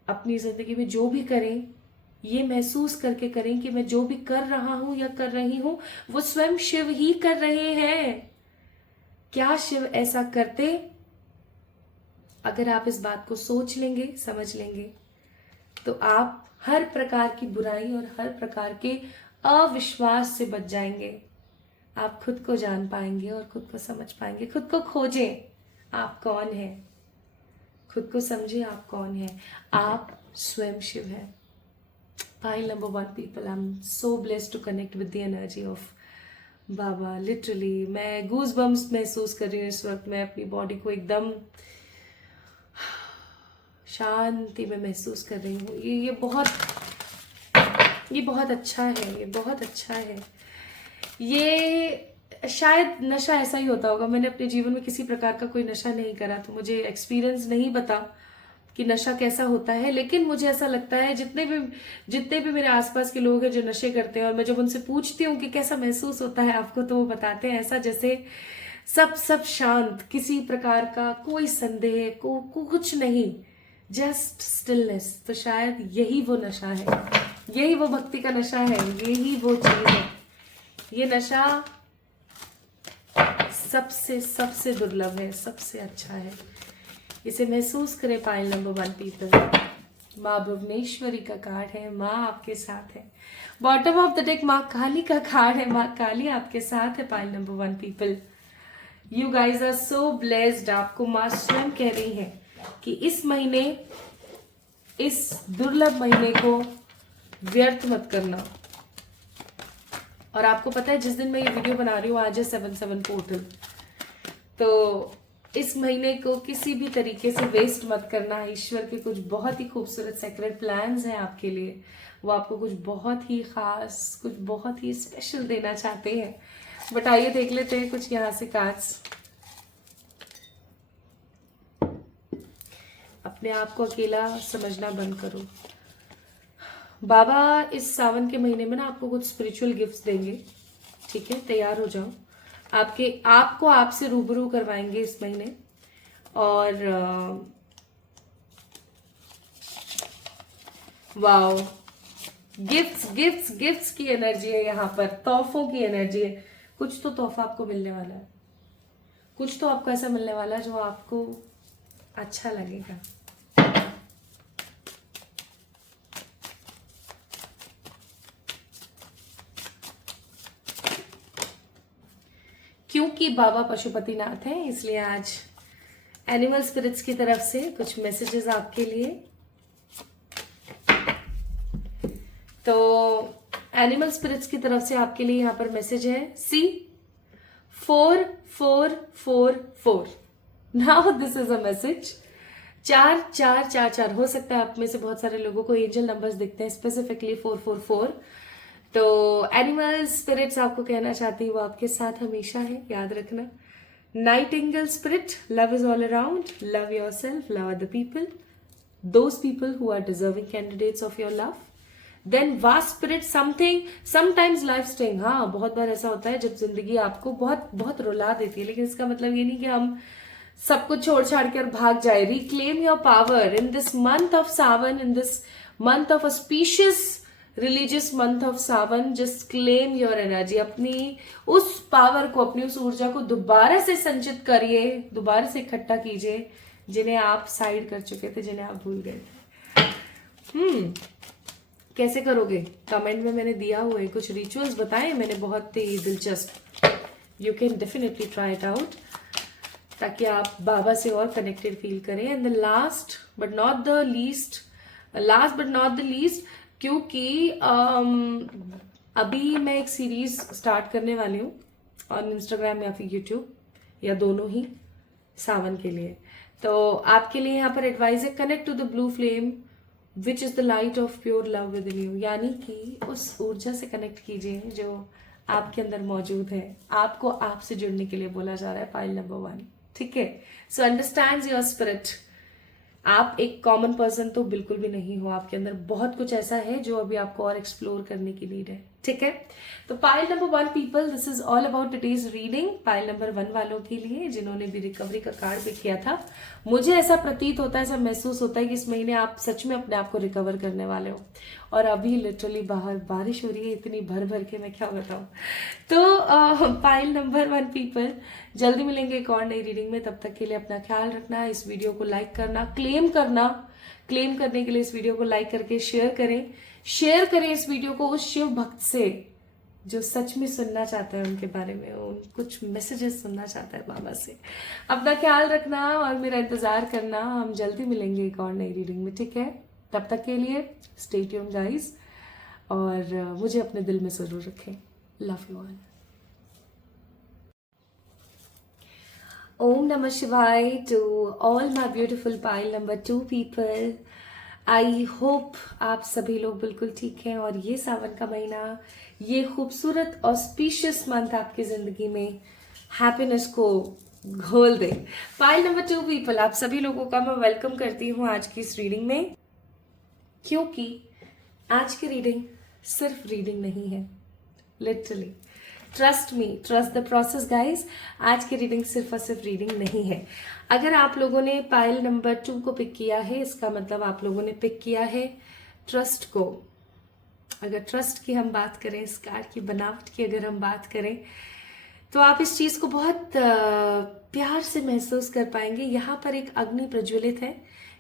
अपनी जिंदगी में जो भी करें ये महसूस करके करें कि मैं जो भी कर रहा हूं या कर रही हूं वो स्वयं शिव ही कर रहे हैं। क्या शिव ऐसा करते? अगर आप इस बात को सोच लेंगे, समझ लेंगे, तो आप हर प्रकार की बुराई और हर प्रकार के अविश्वास से बच जाएंगे। आप खुद को जान पाएंगे और खुद को समझ पाएंगे। खुद को खोजें, आप कौन है। खुद को समझे, आप कौन है। आप स्वयं शिव है। Pile number 1 people, I am so blessed to connect with the energy of Baba. Literally मैं गूज बम्स महसूस कर रही हूँ इस वक्त। मैं अपनी बॉडी को एकदम शांति में महसूस कर रही हूँ। ये बहुत अच्छा है। ये बहुत अच्छा है। ये शायद नशा ऐसा ही होता होगा। मैंने अपने जीवन में किसी प्रकार का कोई नशा नहीं करा, तो मुझे एक्सपीरियंस नहीं पता कि नशा कैसा होता है। लेकिन मुझे ऐसा लगता है जितने भी मेरे आसपास के लोग हैं जो नशे करते हैं, और मैं जब उनसे पूछती हूँ कि कैसा महसूस होता है आपको, तो वो बताते हैं ऐसा जैसे सब शांत, किसी प्रकार का कोई संदेह को कुछ नहीं, जस्ट स्टिलनेस। तो शायद यही वो नशा है, यही वो भक्ति का नशा है, यही वो चीज है। ये नशा सबसे दुर्लभ है, सबसे अच्छा है। इसे महसूस करें। पाइल नंबर 1 पीपल, माँ भुवनेश्वरी का कार्ड है। माँ आपके साथ है। बॉटम ऑफ द डेक माँ काली का कार्ड है। माँ काली आपके साथ है। Pile number 1 people, you guys are so blessed. आपको माँ स्वयं कह रही है कि इस महीने, इस दुर्लभ महीने को व्यर्थ मत करना। और आपको पता है जिस दिन मैं ये वीडियो बना रही हूँ आज है 7/7 पोर्टल, तो इस महीने को किसी भी तरीके से वेस्ट मत करना। ईश्वर के कुछ बहुत ही खूबसूरत सेक्रेट प्लान्स हैं आपके लिए। वो आपको कुछ बहुत ही खास, कुछ बहुत ही स्पेशल देना चाहते हैं। बट आइए देख लेते हैं कुछ यहाँ से कार्ड्स। अपने आप को अकेला समझना बंद करो। बाबा इस सावन के महीने में ना आपको कुछ स्पिरिचुअल गिफ्ट्स देंगे। ठीक है, तैयार हो जाओ। आपको आपसे रूबरू करवाएंगे इस महीने। और वाओ, गिफ्ट्स की एनर्जी है यहाँ पर, तोहफों की एनर्जी है। कुछ तो तोहफा आपको मिलने वाला है, कुछ तो आपको ऐसा मिलने वाला है जो आपको अच्छा लगेगा। क्योंकि बाबा पशुपतिनाथ हैं, इसलिए आज एनिमल स्पिरिट्स की तरफ से कुछ मैसेजेस आपके लिए। तो एनिमल स्पिरिट्स की तरफ से आपके लिए यहाँ पर मैसेज है, सी 4444। Now this is a message. 4444 हो सकता है आप में से बहुत सारे लोगों को एंजल नंबर्स दिखते हैं, स्पेसिफिकली 444। तो एनिमल स्पिरिट्स आपको कहना चाहती है वो आपके साथ हमेशा है, याद रखना। Nightingale spirit, love is all around, love yourself, love other people. those people who are deserving candidates of your love. Then vast spirit, sometimes life sting. हाँ, बहुत बार ऐसा होता है जब जिंदगी आपको बहुत बहुत रुला देती है, लेकिन इसका मतलब ये नहीं कि हम सब कुछ छोड़ छाड़ कर भाग जाए. Reclaim your power in this month of Sawan, in this month of auspicious religious month of Sawan. Just claim your energy. अपनी उस पावर को, अपनी उस ऊर्जा को दोबारा से संचित करिए, दोबारा से इकट्ठा कीजिए, जिन्हें आप साइड कर चुके थे, जिन्हें आप भूल गए थे. कैसे करोगे? कमेंट में मैंने दिया हुआ है, कुछ रिचुअल्स बताए मैंने, बहुत ही दिलचस्प. You can definitely try it out, ताकि आप बाबा से और कनेक्टेड फील करें. And the last but not the least, क्योंकि अभी मैं एक सीरीज स्टार्ट करने वाली हूँ ऑन इंस्टाग्राम या फिर यूट्यूब, या दोनों ही, सावन के लिए. तो आपके लिए यहाँ पर एडवाइस है, connect to the blue flame which is the light of pure love within you. यानी कि उस ऊर्जा से कनेक्ट कीजिए जो आपके अंदर मौजूद है. आपको आपसे जुड़ने के लिए बोला जा रहा है पाइल नंबर 1. ठीक है. So understand your spirit. आप एक कॉमन पर्सन तो बिल्कुल भी नहीं हो. आपके अंदर बहुत कुछ ऐसा है जो अभी आपको और एक्सप्लोर करने की नीड है. ठीक है. तो pile number 1 people, this is all about today's reading. Pile number 1 वालों के लिए, जिन्होंने भी रिकवरी का कार्ड पिक किया था, मुझे ऐसा प्रतीत होता है, ऐसा महसूस होता है कि इस महीने आप सच में अपने आप को रिकवर करने वाले हो. और अभी लिटरली बाहर बारिश हो रही है इतनी भर भर के, मैं क्या बताऊं. तो पाइल नंबर 1 पीपल, जल्दी मिलेंगे एक और नई रीडिंग में. तब तक के लिए अपना ख्याल रखना. इस वीडियो को लाइक करना, क्लेम करने के लिए इस वीडियो को लाइक करके शेयर करें इस वीडियो को उस शिव भक्त से जो सच में सुनना चाहता है उनके बारे में, उन कुछ मैसेजेस सुनना चाहता है बाबा से. अपना ख्याल रखना और मेरा इंतजार करना. हम जल्दी मिलेंगे एक और नई रीडिंग में. ठीक है. तब तक के लिए स्टे ट्यून्ड गाइस, और मुझे अपने दिल में जरूर रखें. Love you all. ओम नमः शिवाय to all my beautiful pile number 2 people. I hope आप सभी लोग बिल्कुल ठीक हैं, और ये सावन का महीना, ये खूबसूरत ऑस्पिशियस मंथ आपकी जिंदगी में हैप्पीनेस को घोल दे. पाइल नंबर 2 पीपल, आप सभी लोगों का मैं वेलकम करती हूँ आज की इस रीडिंग में, क्योंकि आज की रीडिंग सिर्फ रीडिंग नहीं है. Literally trust me, trust the process guys. आज की रीडिंग सिर्फ और सिर्फ रीडिंग नहीं है. अगर आप लोगों ने पाइल नंबर 2 को पिक किया है, इसका मतलब आप लोगों ने पिक किया है ट्रस्ट को. अगर ट्रस्ट की हम बात करें, इस कार्ड की बनावट की अगर हम बात करें, तो आप इस चीज को बहुत प्यार से महसूस कर पाएंगे. यहाँ पर एक अग्नि प्रज्वलित है,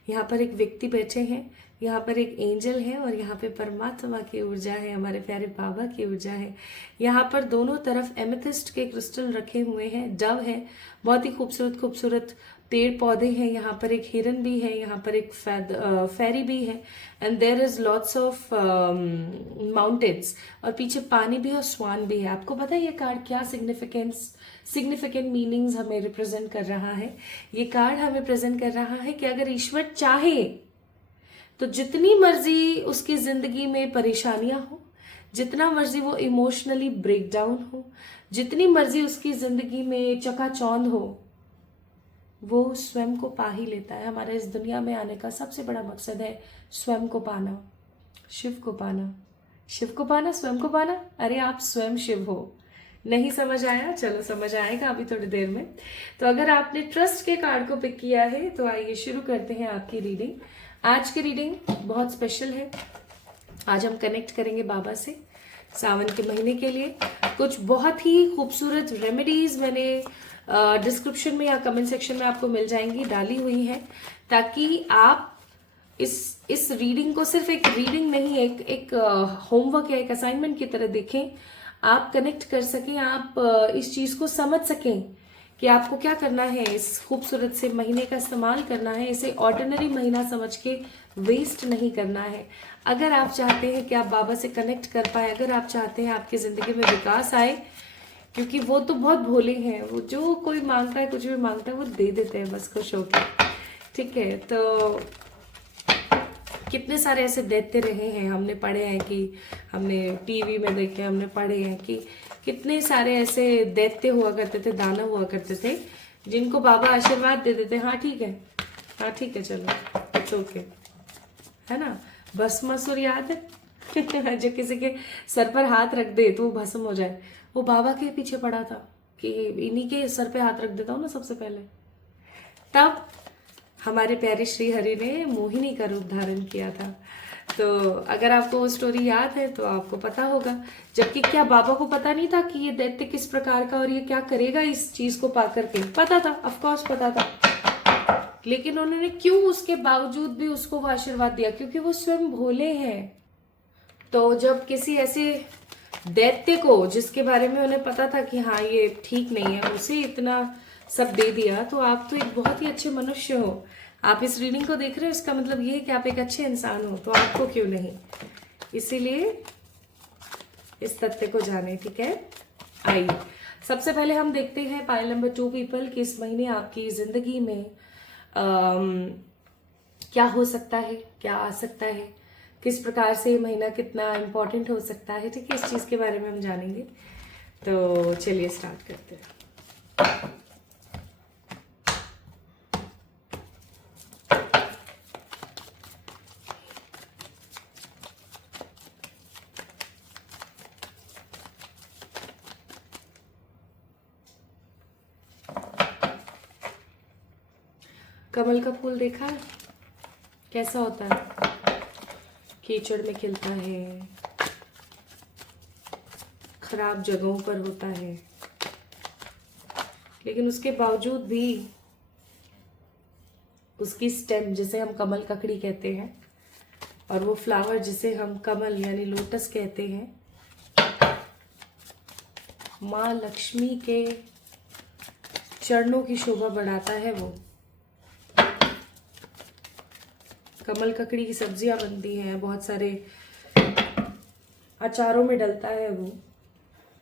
यहाँ पर एक व्यक्ति बैठे हैं, यहाँ पर एक एंजल है, और यहाँ पे परमात्मा की ऊर्जा है, हमारे प्यारे बाबा की ऊर्जा है. यहाँ पर दोनों तरफ एमेथिस्ट के क्रिस्टल रखे हुए हैं, डव है, बहुत ही खूबसूरत पेड़ पौधे हैं. यहाँ पर एक हिरन भी है, यहाँ पर एक फेरी भी है, and there is lots of mountains, और पीछे पानी भी और स्वान भी है. आपको पता है ये कार्ड क्या सिग्निफिकेंट मीनिंग्स हमें रिप्रेजेंट कर रहा है? ये कार्ड हमें प्रेजेंट कर रहा है कि अगर ईश्वर चाहे तो जितनी मर्जी उसकी जिंदगी में परेशानियां हो, जितना मर्जी वो इमोशनली ब्रेकडाउन हो, जितनी मर्जी उसकी जिंदगी में चकाचौंध हो, वो स्वयं को पा ही लेता है. हमारे इस दुनिया में आने का सबसे बड़ा मकसद है स्वयं को पाना, शिव को पाना, स्वयं को पाना. अरे आप स्वयं शिव हो. नहीं समझ आया? चलो समझ आएगा अभी थोड़ी देर में. तो अगर आपने ट्रस्ट के कार्ड को पिक किया है, तो आइए शुरू करते हैं आपकी रीडिंग. आज की रीडिंग बहुत स्पेशल है. आज हम कनेक्ट करेंगे बाबा से सावन के महीने के लिए. कुछ बहुत ही खूबसूरत रेमेडीज मैंने डिस्क्रिप्शन में या कमेंट सेक्शन में आपको मिल जाएंगी, डाली हुई है, ताकि आप इस रीडिंग को सिर्फ एक रीडिंग नहीं, एक होमवर्क या एक असाइनमेंट की तरह देखें. आप कनेक्ट कर सकें, आप इस चीज को समझ सकें कि आपको क्या करना है. इस खूबसूरत से महीने का इस्तेमाल करना है, इसे ऑर्डिनरी महीना समझ के वेस्ट नहीं करना है. अगर आप चाहते हैं कि आप बाबा से कनेक्ट कर पाए, अगर आप चाहते हैं आपकी जिंदगी में विकास आए, क्योंकि वो तो बहुत भोले हैं, वो जो कोई मांगता है, कुछ भी मांगता है, वो दे देते हैं बस खुश होकर. ठीक है. तो कितने सारे ऐसे दैत्य रहे हैं, हमने पढ़े हैं, कि हमने टीवी में देखे, हमने पढ़े हैं कि कितने सारे ऐसे दैत्य हुआ करते थे, दानव हुआ करते थे, जिनको बाबा आशीर्वाद दे देते. हाँ ठीक है, चलो, इट्स ओके, है ना। भस्मासुर याद है जो किसी के सर पर हाथ रख दे तो वो भस्म हो जाए, वो बाबा के पीछे पड़ा था कि इन्हीं के सर पे हाथ रख देता हूँ ना सबसे पहले। तब हमारे प्यारे श्री हरि ने मोहिनी का रूप धारण किया था। तो अगर आपको वो स्टोरी याद है तो आपको पता होगा। जबकि क्या बाबा को पता नहीं था कि ये दैत्य किस प्रकार का और ये क्या करेगा इस चीज को पा करके? पता था, ऑफ कोर्स पता था। लेकिन उन्होंने क्यों उसके बावजूद भी उसको वो आशीर्वाद दिया? क्योंकि वो स्वयं भोले हैं। तो जब किसी ऐसे दैत्य को जिसके बारे में उन्हें पता था कि हाँ ये ठीक नहीं है, उसे इतना सब दे दिया, तो आप तो एक बहुत ही अच्छे मनुष्य हो। आप इस रीडिंग को देख रहे हो, इसका मतलब ये है कि आप एक अच्छे इंसान हो, तो आपको क्यों नहीं। इसीलिए इस तथ्य को जाने, ठीक है। आइए सबसे पहले हम देखते हैं पाइल नंबर 2 पीपल कि इस महीने आपकी जिंदगी में क्या हो सकता है, क्या आ सकता है, किस प्रकार से ये महीना कितना इम्पोर्टेंट हो सकता है, ठीक है। इस चीज के बारे में हम जानेंगे। तो चलिए स्टार्ट करते हैं। कमल का फूल देखा है कैसा होता है? कीचड़ में खिलता है, खराब जगहों पर होता है, लेकिन उसके बावजूद भी उसकी स्टेम जिसे हम कमल ककड़ी कहते हैं और वो फ्लावर जिसे हम कमल यानी लोटस कहते हैं, माँ लक्ष्मी के चरणों की शोभा बढ़ाता है। वो कमल ककड़ी की सब्जियां बनती हैं, बहुत सारे अचारों में डलता है वो।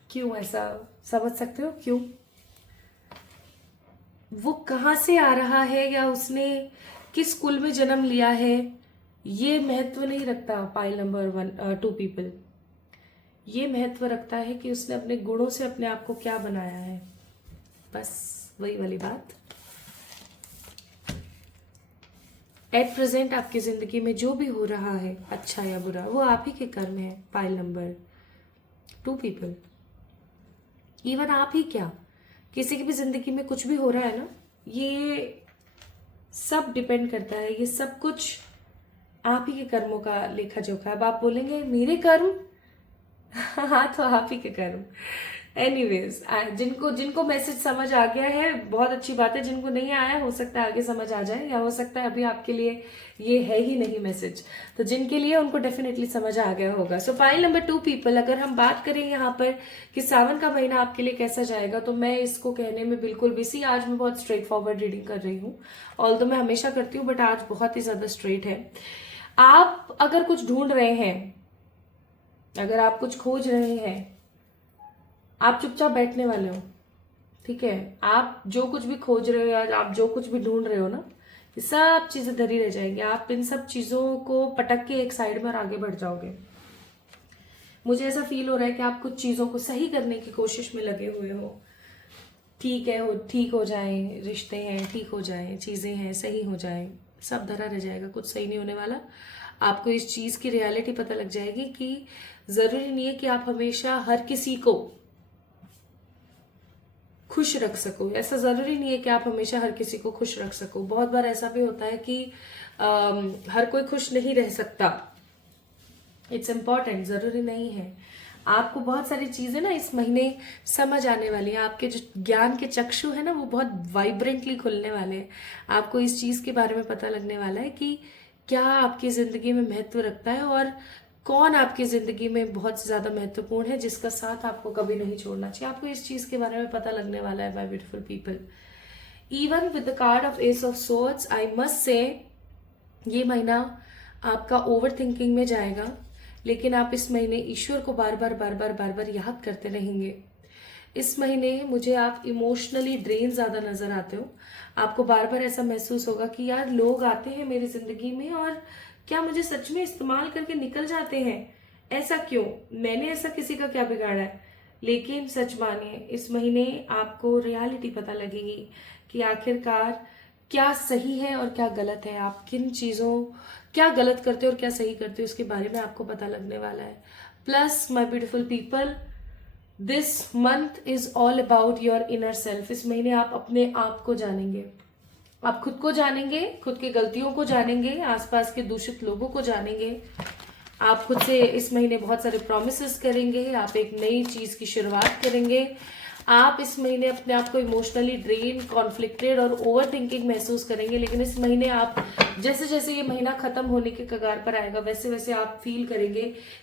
क्यों ऐसा समझ सकते हो क्यों? वो कहाँ से आ रहा है या उसने किस कुल में जन्म लिया है ये महत्व नहीं रखता। पाइल नंबर 2 पीपल, ये महत्व रखता है कि उसने अपने गुणों से अपने आप को क्या बनाया है। बस वही वाली बात। एट प्रेजेंट आपकी जिंदगी में जो भी हो रहा है अच्छा या बुरा, वो आप ही के कर्म है। पाइल नंबर 2 पीपल, इवन आप ही क्या, किसी की भी जिंदगी में कुछ भी हो रहा है ना, ये सब डिपेंड करता है, ये सब कुछ आप ही के कर्मों का लेखा जोखा। अब आप बोलेंगे मेरे कर्म, हाँ तो आप ही के कर्म। एनीवेज, जिनको जिनको मैसेज समझ आ गया है बहुत अच्छी बात है, जिनको नहीं आया हो सकता है आगे समझ आ जाए, या हो सकता है अभी आपके लिए ये है ही नहीं मैसेज, तो जिनके लिए उनको डेफिनेटली समझ आ गया होगा। सो पाइल नंबर 2 पीपल, अगर हम बात करें यहाँ पर कि सावन का महीना आपके लिए कैसा जाएगा, तो मैं इसको कहने में बिल्कुल बिजी, आज मैं बहुत स्ट्रेट फॉरवर्ड रीडिंग कर रही हूँ। ऑल तो मैं हमेशा करती हूँ बट आज बहुत ही ज्यादा स्ट्रेट है। आप अगर कुछ ढूंढ रहे हैं, अगर आप कुछ खोज रहे हैं, आप चुपचाप बैठने वाले हो, ठीक है। आप जो कुछ भी खोज रहे हो या आप जो कुछ भी ढूंढ रहे हो ना, ये सब चीजें धरी रह जाएंगी। आप इन सब चीजों को पटक के एक साइड में और आगे बढ़ जाओगे। मुझे ऐसा फील हो रहा है कि आप कुछ चीजों को सही करने की कोशिश में लगे हुए हो। ठीक है, ठीक हो जाए, रिश्ते हैं ठीक हो जाए, चीजें हैं सही हो जाए, सब धरा रह जाएगा, कुछ सही नहीं होने वाला। आपको इस चीज की रियलिटी पता लग जाएगी कि जरूरी नहीं है कि आप हमेशा हर किसी को खुश रख सको। ऐसा जरूरी नहीं है कि आप हमेशा हर किसी को खुश रख सको। बहुत बार ऐसा भी होता है कि हर कोई खुश नहीं रह सकता। इट्स इम्पॉर्टेंट, जरूरी नहीं है। आपको बहुत सारी चीजें ना इस महीने समझ आने वाली हैं। आपके जो ज्ञान के चक्षु है ना, वो बहुत वाइब्रेंटली खुलने वाले हैं। आपको इस चीज के बारे में पता लगने वाला है कि क्या आपकी जिंदगी में महत्व रखता है और कौन आपकी जिंदगी में बहुत ज्यादा महत्वपूर्ण है, जिसका साथ आपको कभी नहीं छोड़ना चाहिए। आपको इस चीज के बारे में पता लगने वाला है my beautiful people. Even with the card of S of swords, I must say ये महीना आपका ओवर थिंकिंग में जाएगा, लेकिन आप इस महीने ईश्वर को बार बार याद करते रहेंगे। इस महीने मुझे आप इमोशनली ड्रेन ज्यादा नजर आते हो। आपको बार बार ऐसा महसूस होगा कि यार लोग आते हैं मेरी जिंदगी में और क्या मुझे सच में इस्तेमाल करके निकल जाते हैं, ऐसा क्यों, मैंने ऐसा किसी का क्या बिगाड़ा है। लेकिन सच मानिए इस महीने आपको रियलिटी पता लगेगी कि आखिरकार क्या सही है और क्या गलत है, आप किन चीज़ों, क्या गलत करते हो और क्या सही करते हो, इसके बारे में आपको पता लगने वाला है। Plus my beautiful people, this month is all about your inner self. इस महीने आप अपने आप को जानेंगे, आप खुद को जानेंगे, खुद की गलतियों को जानेंगे, आसपास के दूषित लोगों को जानेंगे। आप खुद से इस महीने बहुत सारे प्रॉमिसेस करेंगे, आप एक नई चीज की शुरुआत करेंगे। आप इस महीने अपने आप को इमोशनली ड्रेन, कॉन्फ्लिक्टेड और ओवर थिंकिंग महसूस करेंगे। लेकिन इस महीने आप जैसे जैसे ये महीना खत्म होने के कगार पर आएगा, वैसे वैसे आप फील करेंगे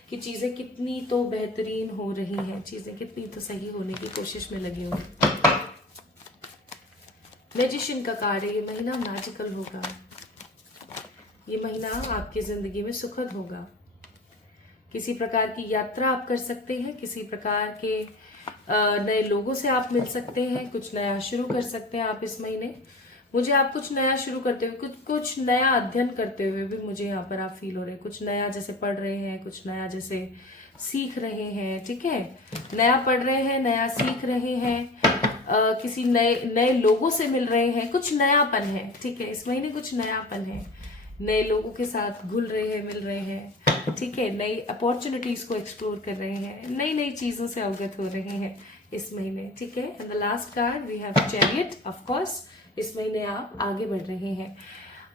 कि चीजें कितनी तो बेहतरीन हो रही हैं, चीजें कितनी तो सही होने की कोशिश में लगी होंगी। मैजिशियन का कार्ड है, ये महीना मैजिकल होगा, ये महीना आपकी जिंदगी में सुखद होगा। किसी प्रकार की यात्रा आप कर सकते हैं, किसी प्रकार के नए लोगों से आप मिल सकते हैं, कुछ नया शुरू कर सकते हैं आप इस महीने। मुझे आप कुछ नया शुरू करते हुए, कुछ नया अध्ययन करते हुए भी मुझे यहाँ पर आप फील हो रहे हैं। कुछ नया जैसे पढ़ रहे हैं, कुछ नया जैसे सीख रहे हैं, ठीक है, नया पढ़ रहे हैं, नया सीख रहे हैं, किसी नए लोगों से मिल रहे हैं, कुछ नयापन है, ठीक है, इस महीने कुछ नयापन है, नए लोगों के साथ घुल रहे हैं, मिल रहे हैं, ठीक है, नई अपॉर्चुनिटीज को एक्सप्लोर कर रहे हैं, नई नई चीजों से अवगत हो रहे हैं इस महीने, ठीक है। And the last card we have chariot, of course इस महीने आप आगे बढ़ रहे हैं।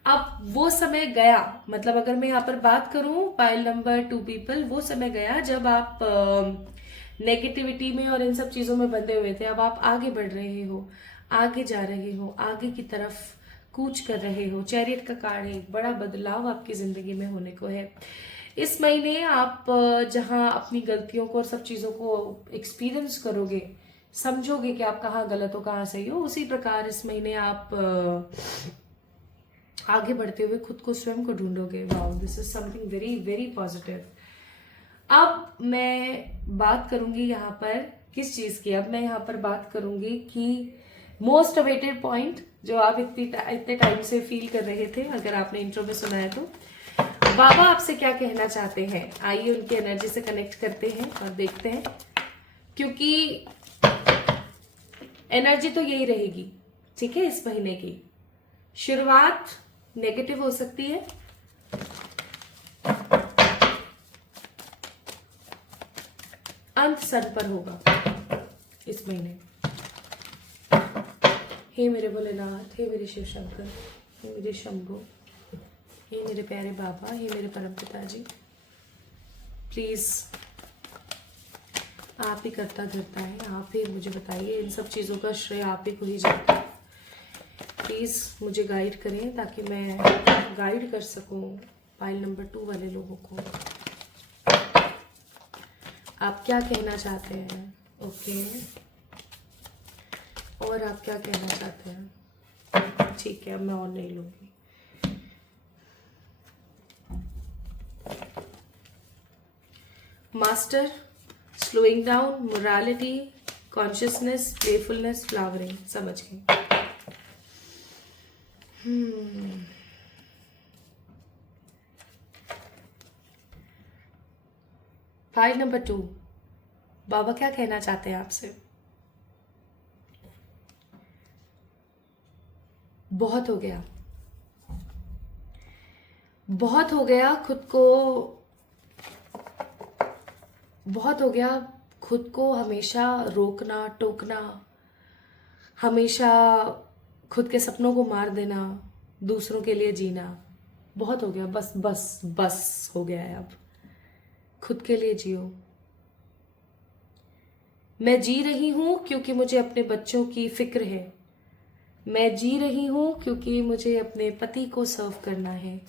अब वो समय गया, मतलब अगर मैं यहाँ पर बात करूं पाइल नंबर 2 पीपल, वो समय गया जब आप नेगेटिविटी में और इन सब चीजों में बंधे हुए थे। अब आप आगे बढ़ रहे हो, आगे जा रहे हो, आगे की तरफ कूच कर रहे हो। चैरियट का कार्ड है, एक बड़ा बदलाव आपकी जिंदगी में होने को है इस महीने। आप जहां अपनी गलतियों को और सब चीजों को एक्सपीरियंस करोगे, समझोगे कि आप कहाँ गलत हो कहाँ सही हो, उसी प्रकार इस महीने आप आगे बढ़ते हुए खुद को, स्वयं को ढूंढोगे। Wow, this is something very very positive. अब मैं बात करूंगी यहाँ पर किस चीज की, अब मैं यहाँ पर बात करूंगी कि मोस्ट अवेटेड पॉइंट जो आप इतने टाइम से फील कर रहे थे, अगर आपने इंट्रो में सुना है तो। बाबा आपसे क्या कहना चाहते हैं, आइए उनकी एनर्जी से कनेक्ट करते हैं और देखते हैं, क्योंकि एनर्जी तो यही रहेगी, ठीक है। इस महीने की शुरुआत नेगेटिव हो सकती है, अंत सर पर होगा इस महीने। हे मेरे भोलेनाथ, हे मेरे शिव शंकर, हे मेरे शंभू, हे मेरे प्यारे बाबा, हे मेरे परम पिताजी, प्लीज आप ही करता धरता है, आप ही मुझे बताइए, इन सब चीज़ों का श्रेय आप ही को ही जाता है। प्लीज़ मुझे गाइड करें ताकि मैं गाइड कर सकूं पाइल नंबर 2 वाले लोगों को। आप क्या कहना चाहते हैं, ओके, और आप क्या कहना चाहते हैं, ठीक है, अब मैं और नहीं लूंगी। Master, slowing down, morality, consciousness, playfulness, flowering, समझ गए। फाइल नंबर 2, बाबा क्या कहना चाहते हैं आपसे। बहुत हो गया, बहुत हो गया, बहुत हो गया खुद को हमेशा रोकना टोकना, हमेशा खुद के सपनों को मार देना, दूसरों के लिए जीना, बहुत हो गया, बस बस बस हो गया है। अब खुद के लिए जियो। मैं जी रही हूं क्योंकि मुझे अपने बच्चों की फिक्र है, मैं जी रही हूं क्योंकि मुझे अपने पति को सर्व करना है,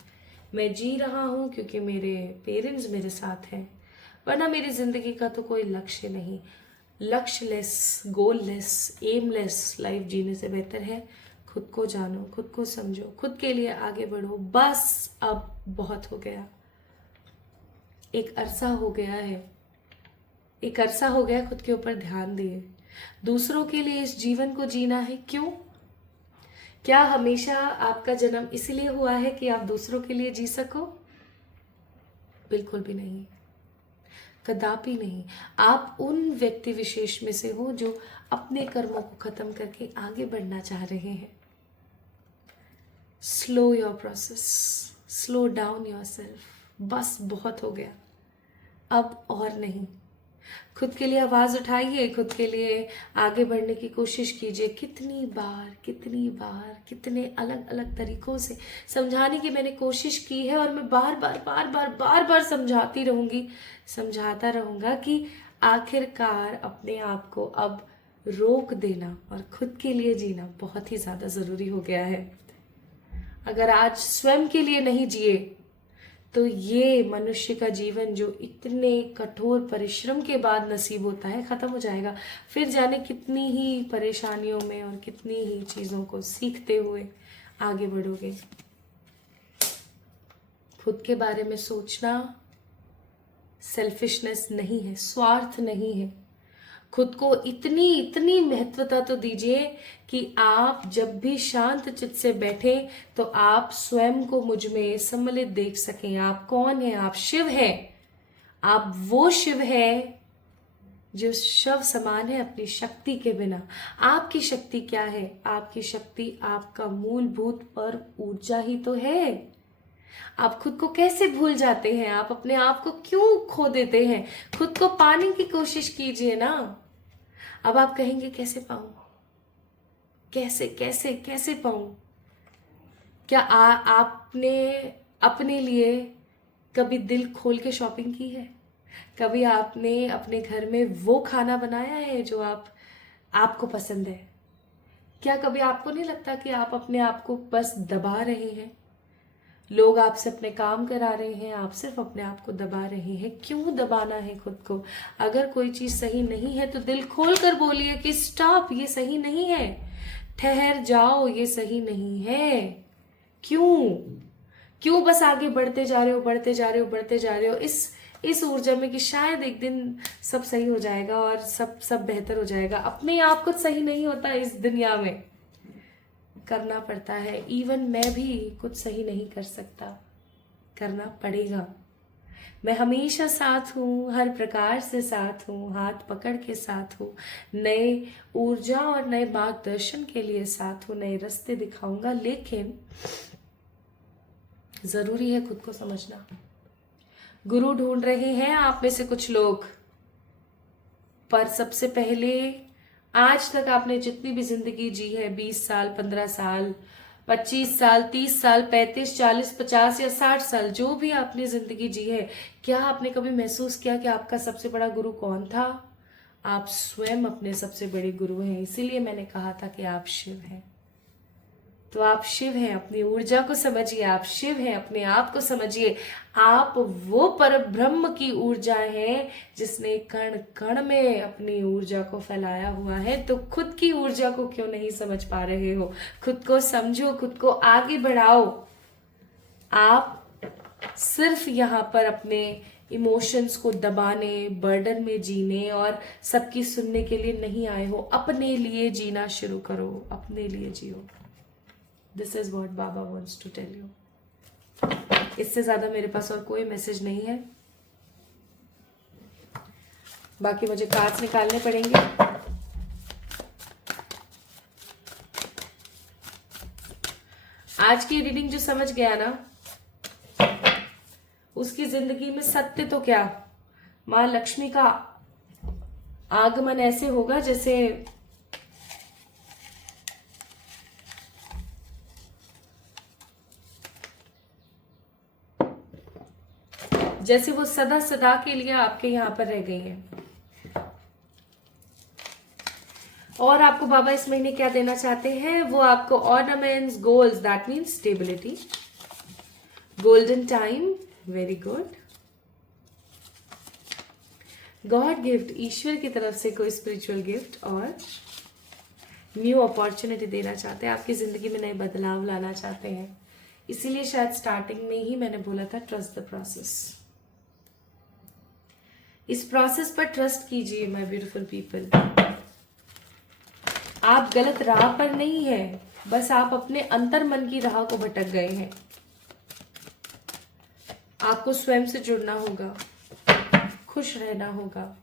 मैं जी रहा हूं क्योंकि मेरे पेरेंट्स मेरे साथ हैं, वरना मेरी जिंदगी का तो कोई लक्ष्य नहीं। लक्ष्यलेस, गोललेस, एमलेस लाइफ जीने से बेहतर है खुद को जानो, खुद को समझो, खुद के लिए आगे बढ़ो। बस अब बहुत हो गया, एक अरसा हो गया है, एक अरसा हो गया खुद के ऊपर ध्यान दिए। दूसरों के लिए इस जीवन को जीना है, क्यों? क्या हमेशा आपका जन्म इसलिए हुआ है कि आप दूसरों के लिए जी सको? बिल्कुल भी नहीं, कदापि नहीं। आप उन व्यक्ति विशेष में से हो जो अपने कर्मों को खत्म करके आगे बढ़ना चाह रहे हैं। Slow your process, slow down your self. बस बहुत हो गया, अब और नहीं। खुद के लिए आवाज़ उठाइए, खुद के लिए आगे बढ़ने की कोशिश कीजिए। कितनी बार कितने अलग अलग तरीकों से समझाने की मैंने कोशिश की है, और मैं बार बार समझाती रहूँगी, समझाता रहूँगा कि आखिरकार अपने आप को अब रोक देना और खुद के लिए जीना बहुत ही ज़्यादा ज़रूरी हो गया है। अगर आज स्वयं के लिए नहीं जिए तो ये मनुष्य का जीवन जो इतने कठोर परिश्रम के बाद नसीब होता है, खत्म हो जाएगा। फिर जाने कितनी ही परेशानियों में और कितनी ही चीज़ों को सीखते हुए आगे बढ़ोगे। खुद के बारे में सोचना सेल्फिशनेस नहीं है, स्वार्थ नहीं है। खुद को इतनी महत्वता तो दीजिए कि आप जब भी शांत चित्त से बैठे तो आप स्वयं को मुझ में सम्मिलित देख सकें। आप कौन है? आप शिव हैं। आप वो शिव है जो शव समान है अपनी शक्ति के बिना। आपकी शक्ति क्या है? आपकी शक्ति आपका मूलभूत पर ऊर्जा ही तो है। आप खुद को कैसे भूल जाते हैं? आप अपने आप को क्यों खो देते हैं? खुद को पाने की कोशिश कीजिए ना। अब आप कहेंगे कैसे पाऊं, कैसे पाऊं? क्या आपने अपने लिए कभी दिल खोल के शॉपिंग की है? कभी आपने अपने घर में वो खाना बनाया है जो आपको पसंद है? क्या कभी आपको नहीं लगता कि आप अपने आप को बस दबा रहे हैं? लोग आपसे अपने काम करा रहे हैं, आप सिर्फ अपने आप को दबा रहे हैं। क्यों दबाना है खुद को? अगर कोई चीज सही नहीं है तो दिल खोल कर बोलिए कि स्टॉप, ये सही नहीं है, ठहर जाओ, ये सही नहीं है। क्यों बस आगे बढ़ते जा रहे हो इस ऊर्जा में कि शायद एक दिन सब सही हो जाएगा और सब बेहतर हो जाएगा। अपने आप कुछ सही नहीं होता इस दुनिया में, करना पड़ता है। इवन मैं भी कुछ सही नहीं कर सकता, करना पड़ेगा। मैं हमेशा साथ हूँ, हर प्रकार से साथ हूँ, हाथ पकड़ के साथ हूँ, नए ऊर्जा और नए मार्गदर्शन के लिए साथ हूँ, नए रास्ते दिखाऊंगा। लेकिन जरूरी है खुद को समझना। गुरु ढूंढ रहे हैं आप में से कुछ लोग, पर सबसे पहले आज तक आपने जितनी भी जिंदगी जी है, 20 साल, 15 साल, 25 साल, 30 साल, 35, 40, 50 या 60 साल, जो भी आपने जिंदगी जी है, क्या आपने कभी महसूस किया कि आपका सबसे बड़ा गुरु कौन था? आप स्वयं अपने सबसे बड़े गुरु हैं। इसीलिए मैंने कहा था कि आप शिव हैं। तो आप शिव हैं, अपनी ऊर्जा को समझिए। आप शिव हैं, अपने आप को समझिए। आप वो परब्रह्म की ऊर्जा है जिसने कण कण में अपनी ऊर्जा को फैलाया हुआ है। तो खुद की ऊर्जा को क्यों नहीं समझ पा रहे हो? खुद को समझो, खुद को आगे बढ़ाओ। आप सिर्फ यहाँ पर अपने इमोशंस को दबाने, बर्डन में जीने और सबकी सुनने के लिए नहीं आए हो। अपने लिए जीना शुरू करो, अपने लिए जियो। This is what Baba wants to tell you. इससे ज्यादा मेरे पास और कोई मैसेज नहीं है। बाकी मुझे कार्ड्स निकालने पड़ेंगे। आज की रीडिंग जो समझ गया ना, उसकी जिंदगी में सत्य तो क्या, माँ लक्ष्मी का आगमन ऐसे होगा जैसे वो सदा सदा के लिए आपके यहाँ पर रह गई हैं। और आपको बाबा इस महीने क्या देना चाहते हैं? वो आपको ornaments, goals, that means stability, golden time, very good, god gift, ईश्वर की तरफ से कोई स्पिरिचुअल गिफ्ट, और न्यू अपॉर्चुनिटी देना चाहते हैं। आपकी जिंदगी में नए बदलाव लाना चाहते हैं। इसीलिए शायद स्टार्टिंग में ही मैंने बोला था ट्रस्ट द प्रोसेस। इस प्रोसेस पर ट्रस्ट कीजिए माय ब्यूटीफुल पीपल। आप गलत राह पर नहीं है, बस आप अपने अंतर मन की राह को भटक गए हैं। आपको स्वयं से जुड़ना होगा, खुश रहना होगा,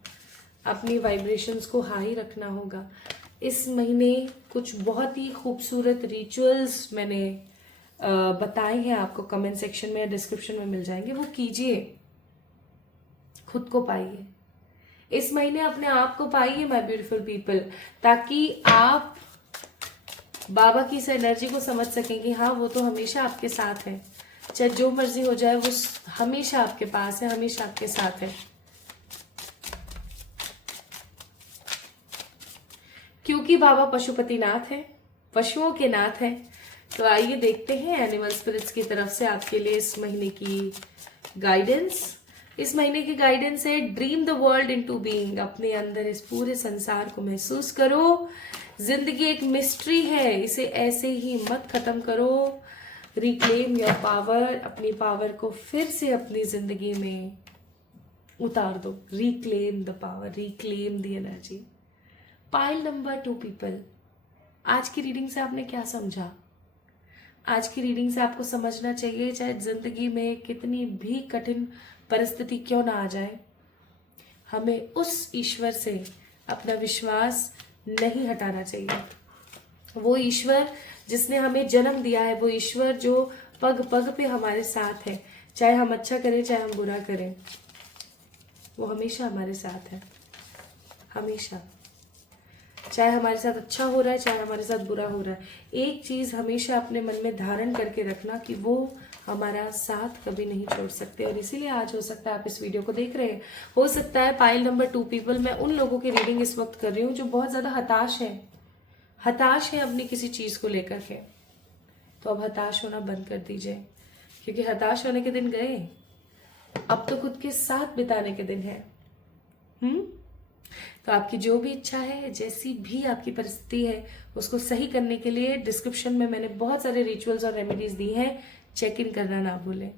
अपनी वाइब्रेशंस को हाई रखना होगा। इस महीने कुछ बहुत ही खूबसूरत रिचुअल्स मैंने बताए हैं आपको कमेंट सेक्शन में या डिस्क्रिप्शन में मिल जाएंगे, वो कीजिए, खुद को पाइए। इस महीने अपने आप को पाइए माय ब्यूटीफुल पीपल, ताकि आप बाबा की इस एनर्जी को समझ सकें कि हाँ वो तो हमेशा आपके साथ है, चाहे जो मर्जी हो जाए वो हमेशा आपके पास है, हमेशा आपके साथ है। क्योंकि बाबा पशुपतिनाथ है, पशुओं के नाथ है। तो आइए देखते हैं एनिमल स्पिरिट्स की तरफ से आपके लिए इस महीने की गाइडेंस। इस महीने की गाइडेंस है dream the world into being. अपने अंदर इस पूरे संसार को महसूस करो। जिंदगी एक मिस्ट्री है, इसे ऐसे ही मत खत्म करो। रिक्लेम योर पावर, अपनी पावर को फिर से अपनी जिंदगी में उतार दो। Reclaim the power, reclaim the energy. Pile number 2 people, आज की रीडिंग से आपने क्या समझा? आज की रीडिंग से आपको समझना चाहिए, चाहे जिंदगी में कितनी भी कठिन परिस्थिति क्यों ना आ जाए, हमें उस ईश्वर से अपना विश्वास नहीं हटाना चाहिए। वो ईश्वर जिसने हमें जन्म दिया है, वो ईश्वर जो पग पग पे हमारे साथ है, चाहे हम अच्छा करें चाहे हम बुरा करें, वो हमेशा हमारे साथ है। हमेशा, चाहे हमारे साथ अच्छा हो रहा है चाहे हमारे साथ बुरा हो रहा है, एक चीज हमेशा अपने मन में धारण करके रखना कि वो हमारा साथ कभी नहीं छोड़ सकते। और इसीलिए आज हो सकता है आप इस वीडियो को देख रहे हैं, हो सकता है पाइल नंबर 2 पीपल, मैं उन लोगों की रीडिंग इस वक्त कर रही हूँ जो बहुत ज्यादा हताश है अपनी किसी चीज को लेकर के। तो अब हताश होना बंद कर दीजिए, क्योंकि हताश होने के दिन गए, अब तो खुद के साथ बिताने के दिन है। तो आपकी जो भी इच्छा है, जैसी भी आपकी परिस्थिति है, उसको सही करने के लिए डिस्क्रिप्शन में मैंने बहुत सारे रिचुअल्स और रेमेडीज दी हैं, चेक इन करना ना भूलें।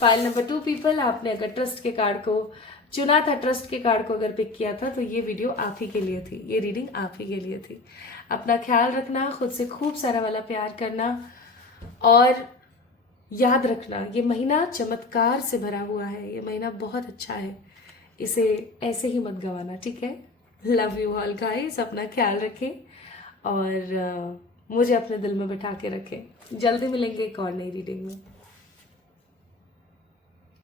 फाइल नंबर 2 पीपल, आपने अगर ट्रस्ट के कार्ड को चुना था, ट्रस्ट के कार्ड को अगर पिक किया था, तो ये वीडियो आप ही के लिए थी, ये रीडिंग आप ही के लिए थी। अपना ख्याल रखना, खुद से खूब सारा वाला प्यार करना, और याद रखना ये महीना चमत्कार से भरा हुआ है, ये महीना बहुत अच्छा है, इसे ऐसे ही मत गवाना, ठीक है? लव यू ऑल गाइस, अपना ख्याल रखें और मुझे अपने दिल में बिठा के रखें। जल्दी मिलेंगे एक और नई रीडिंग में।